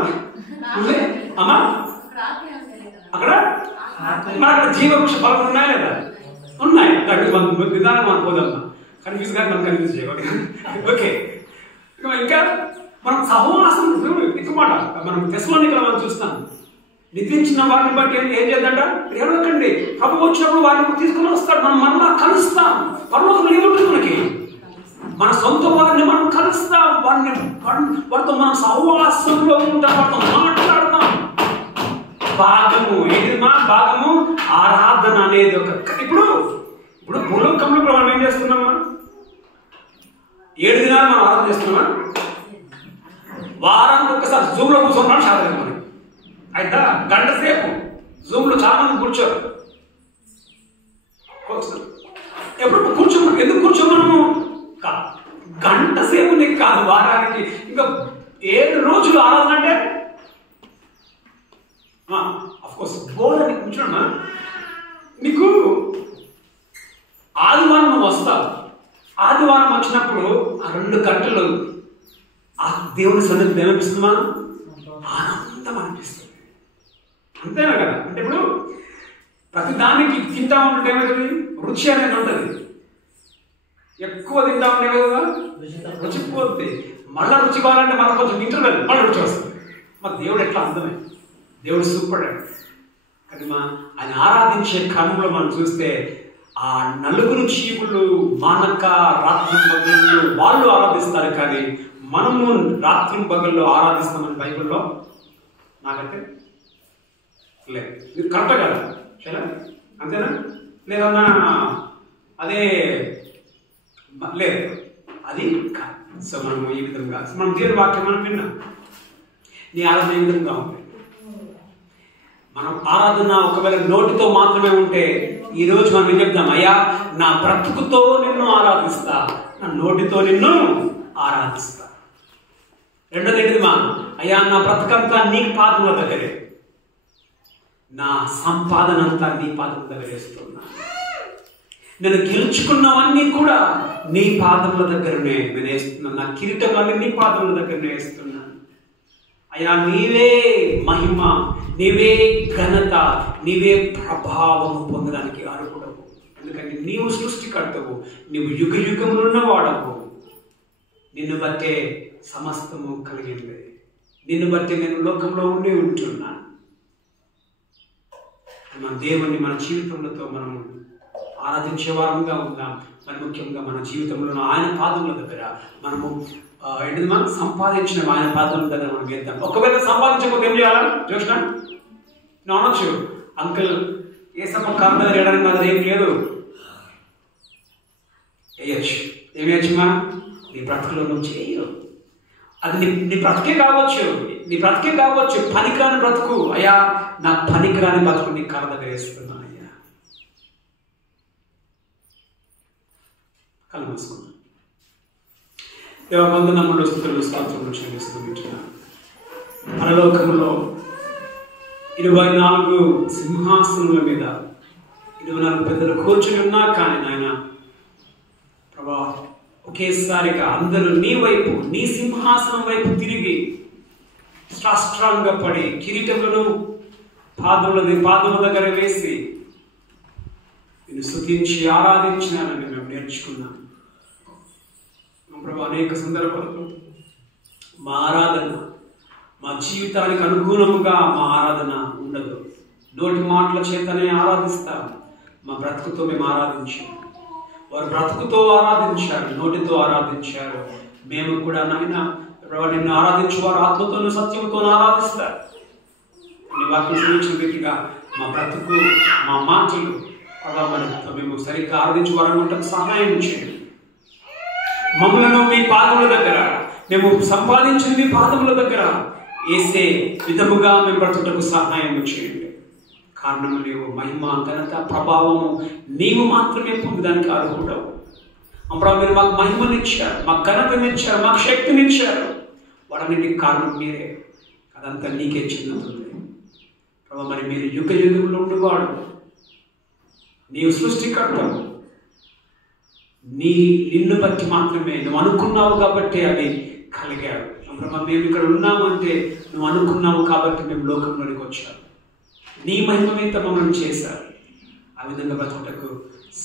అమ్మా అక్కడ మన అక్కడ జీవవృక్ష ఫలం ఉన్నాయా లేదా? ఉన్నాయి. విధానం మనం పోదమ్మా, కన్ఫ్యూజ్ కానీ మనం కన్ఫ్యూజ్ చేయాలి. ఓకే, ఇంకా మనం సహవాసం మాట మనం తెస్సలోనికలో మనం చూస్తాం. నిద్రించిన వారిని బట్టి ఏం చేద్దంట? ఏడవకండి, ప్రభు వచ్చినప్పుడు వారిని తీసుకుని వస్తాడు, మనం మరలా కలుస్తాం. పరలోకంలో ఏముంటుంది మనకి? మన సొంత వారిని మనం కలుస్తాం, వారితో మనం సహవాసంలో ఉంటాం, వారితో మాట్లాడతాం. భాగము ఏది మా భాగము? ఆరాధన అనేది ఒక ఇప్పుడు భూలోకంలో మనం ఏం చేస్తున్నామా? 7 దినాలు మనం ఆరాధన చేస్తున్నామా? వారానికి ఒక్కసారి జూమ్లో కూర్చున్నాం శాతం మనం అయితే గంట సేపు జూమ్లో చాలా మంది కూర్చోరు. ఎప్పుడు కూర్చోము? ఎందుకు కూర్చోమను? గంట సేపు నీకు కాదు, వారానికి ఇంకా 7 రోజులు ఆరాధన అంటే అఫ్కోర్స్ బోర్డని కూర్చోమ్మా. నీకు ఆదివారం నువ్వు వస్తావు, ఆదివారం వచ్చినప్పుడు ఆ 2 గంటలు ఆ దేవుని సన్నిధిలో ఏమనిపిస్తుందా? ఆనందం అనిపిస్తుంది. అంతేనా కదా? అంటే ఇప్పుడు ప్రతి దానికి తింటా ఉంటే ఏమవుతుంది? రుచి అనేది ఉంటుంది. ఎక్కువ తింటా ఉంటే కదా రుచి పోతుంది. మళ్ళీ రుచి కావాలంటే మనకు కొంచెం ఇంటర్వెల్ మళ్ళీ రుచి వస్తుంది. మరి దేవుడు ఎట్లా అందమే, దేవుడు సూపర్. కానీ ఆయన ఆరాధించే క్రమంలో మనం చూస్తే ఆ 4 జీవులు మానక రాత్రి పగళ్ళు వాళ్ళు ఆరాధిస్తారు, కానీ మనము రాత్రి పగళ్ళు ఆరాధిస్తామని బైబిల్లో నాకైతే లేదు. ఇది కరెక్ట్ కదా? సరే, అంతేనా? లేదన్నా అదే లేదు, అది కాదు. సో మనము ఈ విధంగా మనం దేవుని వాక్యం మనం విన్నాం. నీ ఆరాధన ఏ విధంగా ఉంది? మనం ఆరాధన ఒకవేళ నోటితో మాత్రమే ఉంటే ఈ రోజు మనం ఏం చెప్తాం? అయ్యా నా బ్రతుకుతో నిన్ను ఆరాధిస్తా, నా నోటితో నిన్ను ఆరాధిస్తా. రెండోది ఏంటిది? అయ్యా నా బ్రతుకంతా నీ పాదముల దగ్గరే, నా సంపాదన అంతా నీ పాదముల దగ్గర వేస్తున్నా, నేను గెలుచుకున్నవన్నీ కూడా నీ పాదముల దగ్గరనే నేను వేస్తున్నాను, నా కిరీటం నీ పాదముల దగ్గరనే వేస్తున్నాను. అయ్యా నీవే మహిమ, నీవే ఘనత, నీవే ప్రభావము పొందడానికి అర్హుడవు. ఎందుకంటే నీవు సృష్టికర్తవు, నీవు యుగ యుగములున్న వాడవు. నిన్ను బట్టే సమస్తము కలిగింది, నిన్ను బట్టి నేను లోకంలో ఉంటున్నాను. మన దేవుణ్ణి మన జీవితంలో మనము ఆరాధించే వారంగా ఉందాం. మరి ముఖ్యంగా మన జీవితంలో ఆయన పాదముల దగ్గర మనము ఏంటిది? మనం సంపాదించిన ఆయన పాదముల దగ్గర మనం వేద్దాం. ఒకవేళ సంపాదించకపోతే ఏం చేయాలా? చూసినా నేను అనొచ్చు, అంకుల్ ఏసమ్మ కారణం చేయడానికి నాకు ఏం లేదు. వేయచ్చు. ఏం వేయచ్చుమా? నీ బ్రతుకులో నువ్వు చేయవు. అది నీ బ్రతుకే కావచ్చు, నీ బ్రతుకే కావచ్చు పనికిరాని బ్రతుకు. అయ్యా నా పనికిరాని బ్రతుకు నీ కాళ్ళ దగ్గర వేస్తున్నాను. అయ్యా కళ్ళు మూసుకున్నా. దేవబంధనములు స్థుతులు స్తోత్రములు చెల్లిస్తున్నా. పరలోకములో 24 సింహాసనముల మీద 24 పెద్దలు కూర్చుని ఉన్నా కానీ నాయన ప్రభా ఒకేసారిగా అందరూ నీ వైపు, నీ సింహాసనం వైపు తిరిగి సాష్టాంగపడి కిరీటములను పాదముల దగ్గర వేసి నిన్ను స్తుతించి ఆరాధించినానని మేము నేర్చుకున్నాం. ప్రభు అనేక సందర్భాల్లో మా ఆరాధన మా జీవితానికి అనుగుణముగా మా ఆరాధన ఉండదు. నోటి మాటల చేతనే ఆరాధిస్తాం, మా బ్రతుకుతో మేము ఆరాధించాం. వారు బ్రతుకుతో ఆరాధించారు, నోటితో ఆరాధించారు. మేము కూడా నాయన నిన్ను ఆరాధించేవారు ఆత్మతోనూ సత్యంతోనూ ఆరాధిస్తారు. నీ వాక్యం చూపించిన రీతిగా మా బ్రతుకు, మా మాటలు ప్రభావంతో మేము సరిగ్గా ఆరాధించే వారు ఉండటం సహాయం చేయండి. మమ్మలను మీ పాదముల దగ్గర, మేము సంపాదించిన మీ పాదముల దగ్గర వేసే విధముగా మేము బ్రతుటకు సహాయం చేయండి. కారణము నీవు మహిమ, ఘనత, ప్రభావము నీవు మాత్రమే పొందడానికి అర్హుడవు. అప్పుడు మీరు మాకు మహిమనిచ్చారు, మాకు ఘనతనిచ్చారు, మాకు శక్తినిచ్చారు. వాటన్నిటికి కారణం మీరే. అదంతా నీకే చెందుతుంది ప్రభు. మరి మీరు యుగ యుగంలో ఉండేవాడు, నీవు సృష్టికర్తవు. నిన్ను బట్టి మాత్రమే నువ్వు అనుకున్నావు కాబట్టి అవి కలిగాడు. ప్రభా మేము ఇక్కడ ఉన్నామంటే నువ్వు అనుకున్నావు కాబట్టి మేము లోకంలోనికి వచ్చాము. నీ మహిమ మీద మమ్మల్ని చేశారు. ఆ విధంగా బ్రతుకుటకు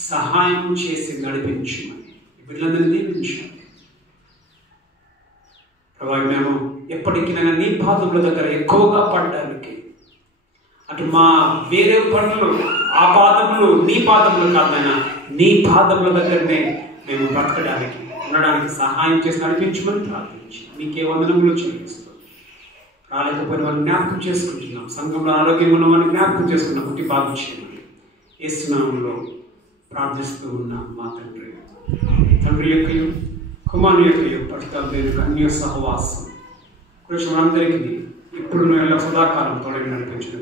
సహాయం చేసి నడిపించమని వీళ్ళందరినీ దీవించండి ప్రభా. మేము ఎప్పటికైనా నీ పాదముల దగ్గర ఎక్కువగా పడడానికి, అటు మా వేరే పనులు ఆ పాదములు నీ పాదములు కాదైనా నీ పాదముల దగ్గరనే మేము బ్రతకడానికి ఉండడానికి సహాయం చేసి నడిపించమని ప్రార్థించి నీకే వందనములు చెల్లిస్తూ రాలేకపోయిన వారిని జ్ఞాపకం చేసుకుంటున్నాం. సంఘంలో ఆరోగ్యం ఉన్న వారిని జ్ఞాపకం చేసుకున్నాం. పుట్టి బాగు చేయమని యేసు నామములో ప్రార్థిస్తూ ఉన్నాం మా తండ్రి. తండ్రి యొక్కయు కుమారుని యొక్కయు పరిశుద్ధాత్మ అన్య సహవాసం కృష్ణులందరికీ ఇప్పుడు నువ్వు సదాకాలం తొలగి నడిపించిన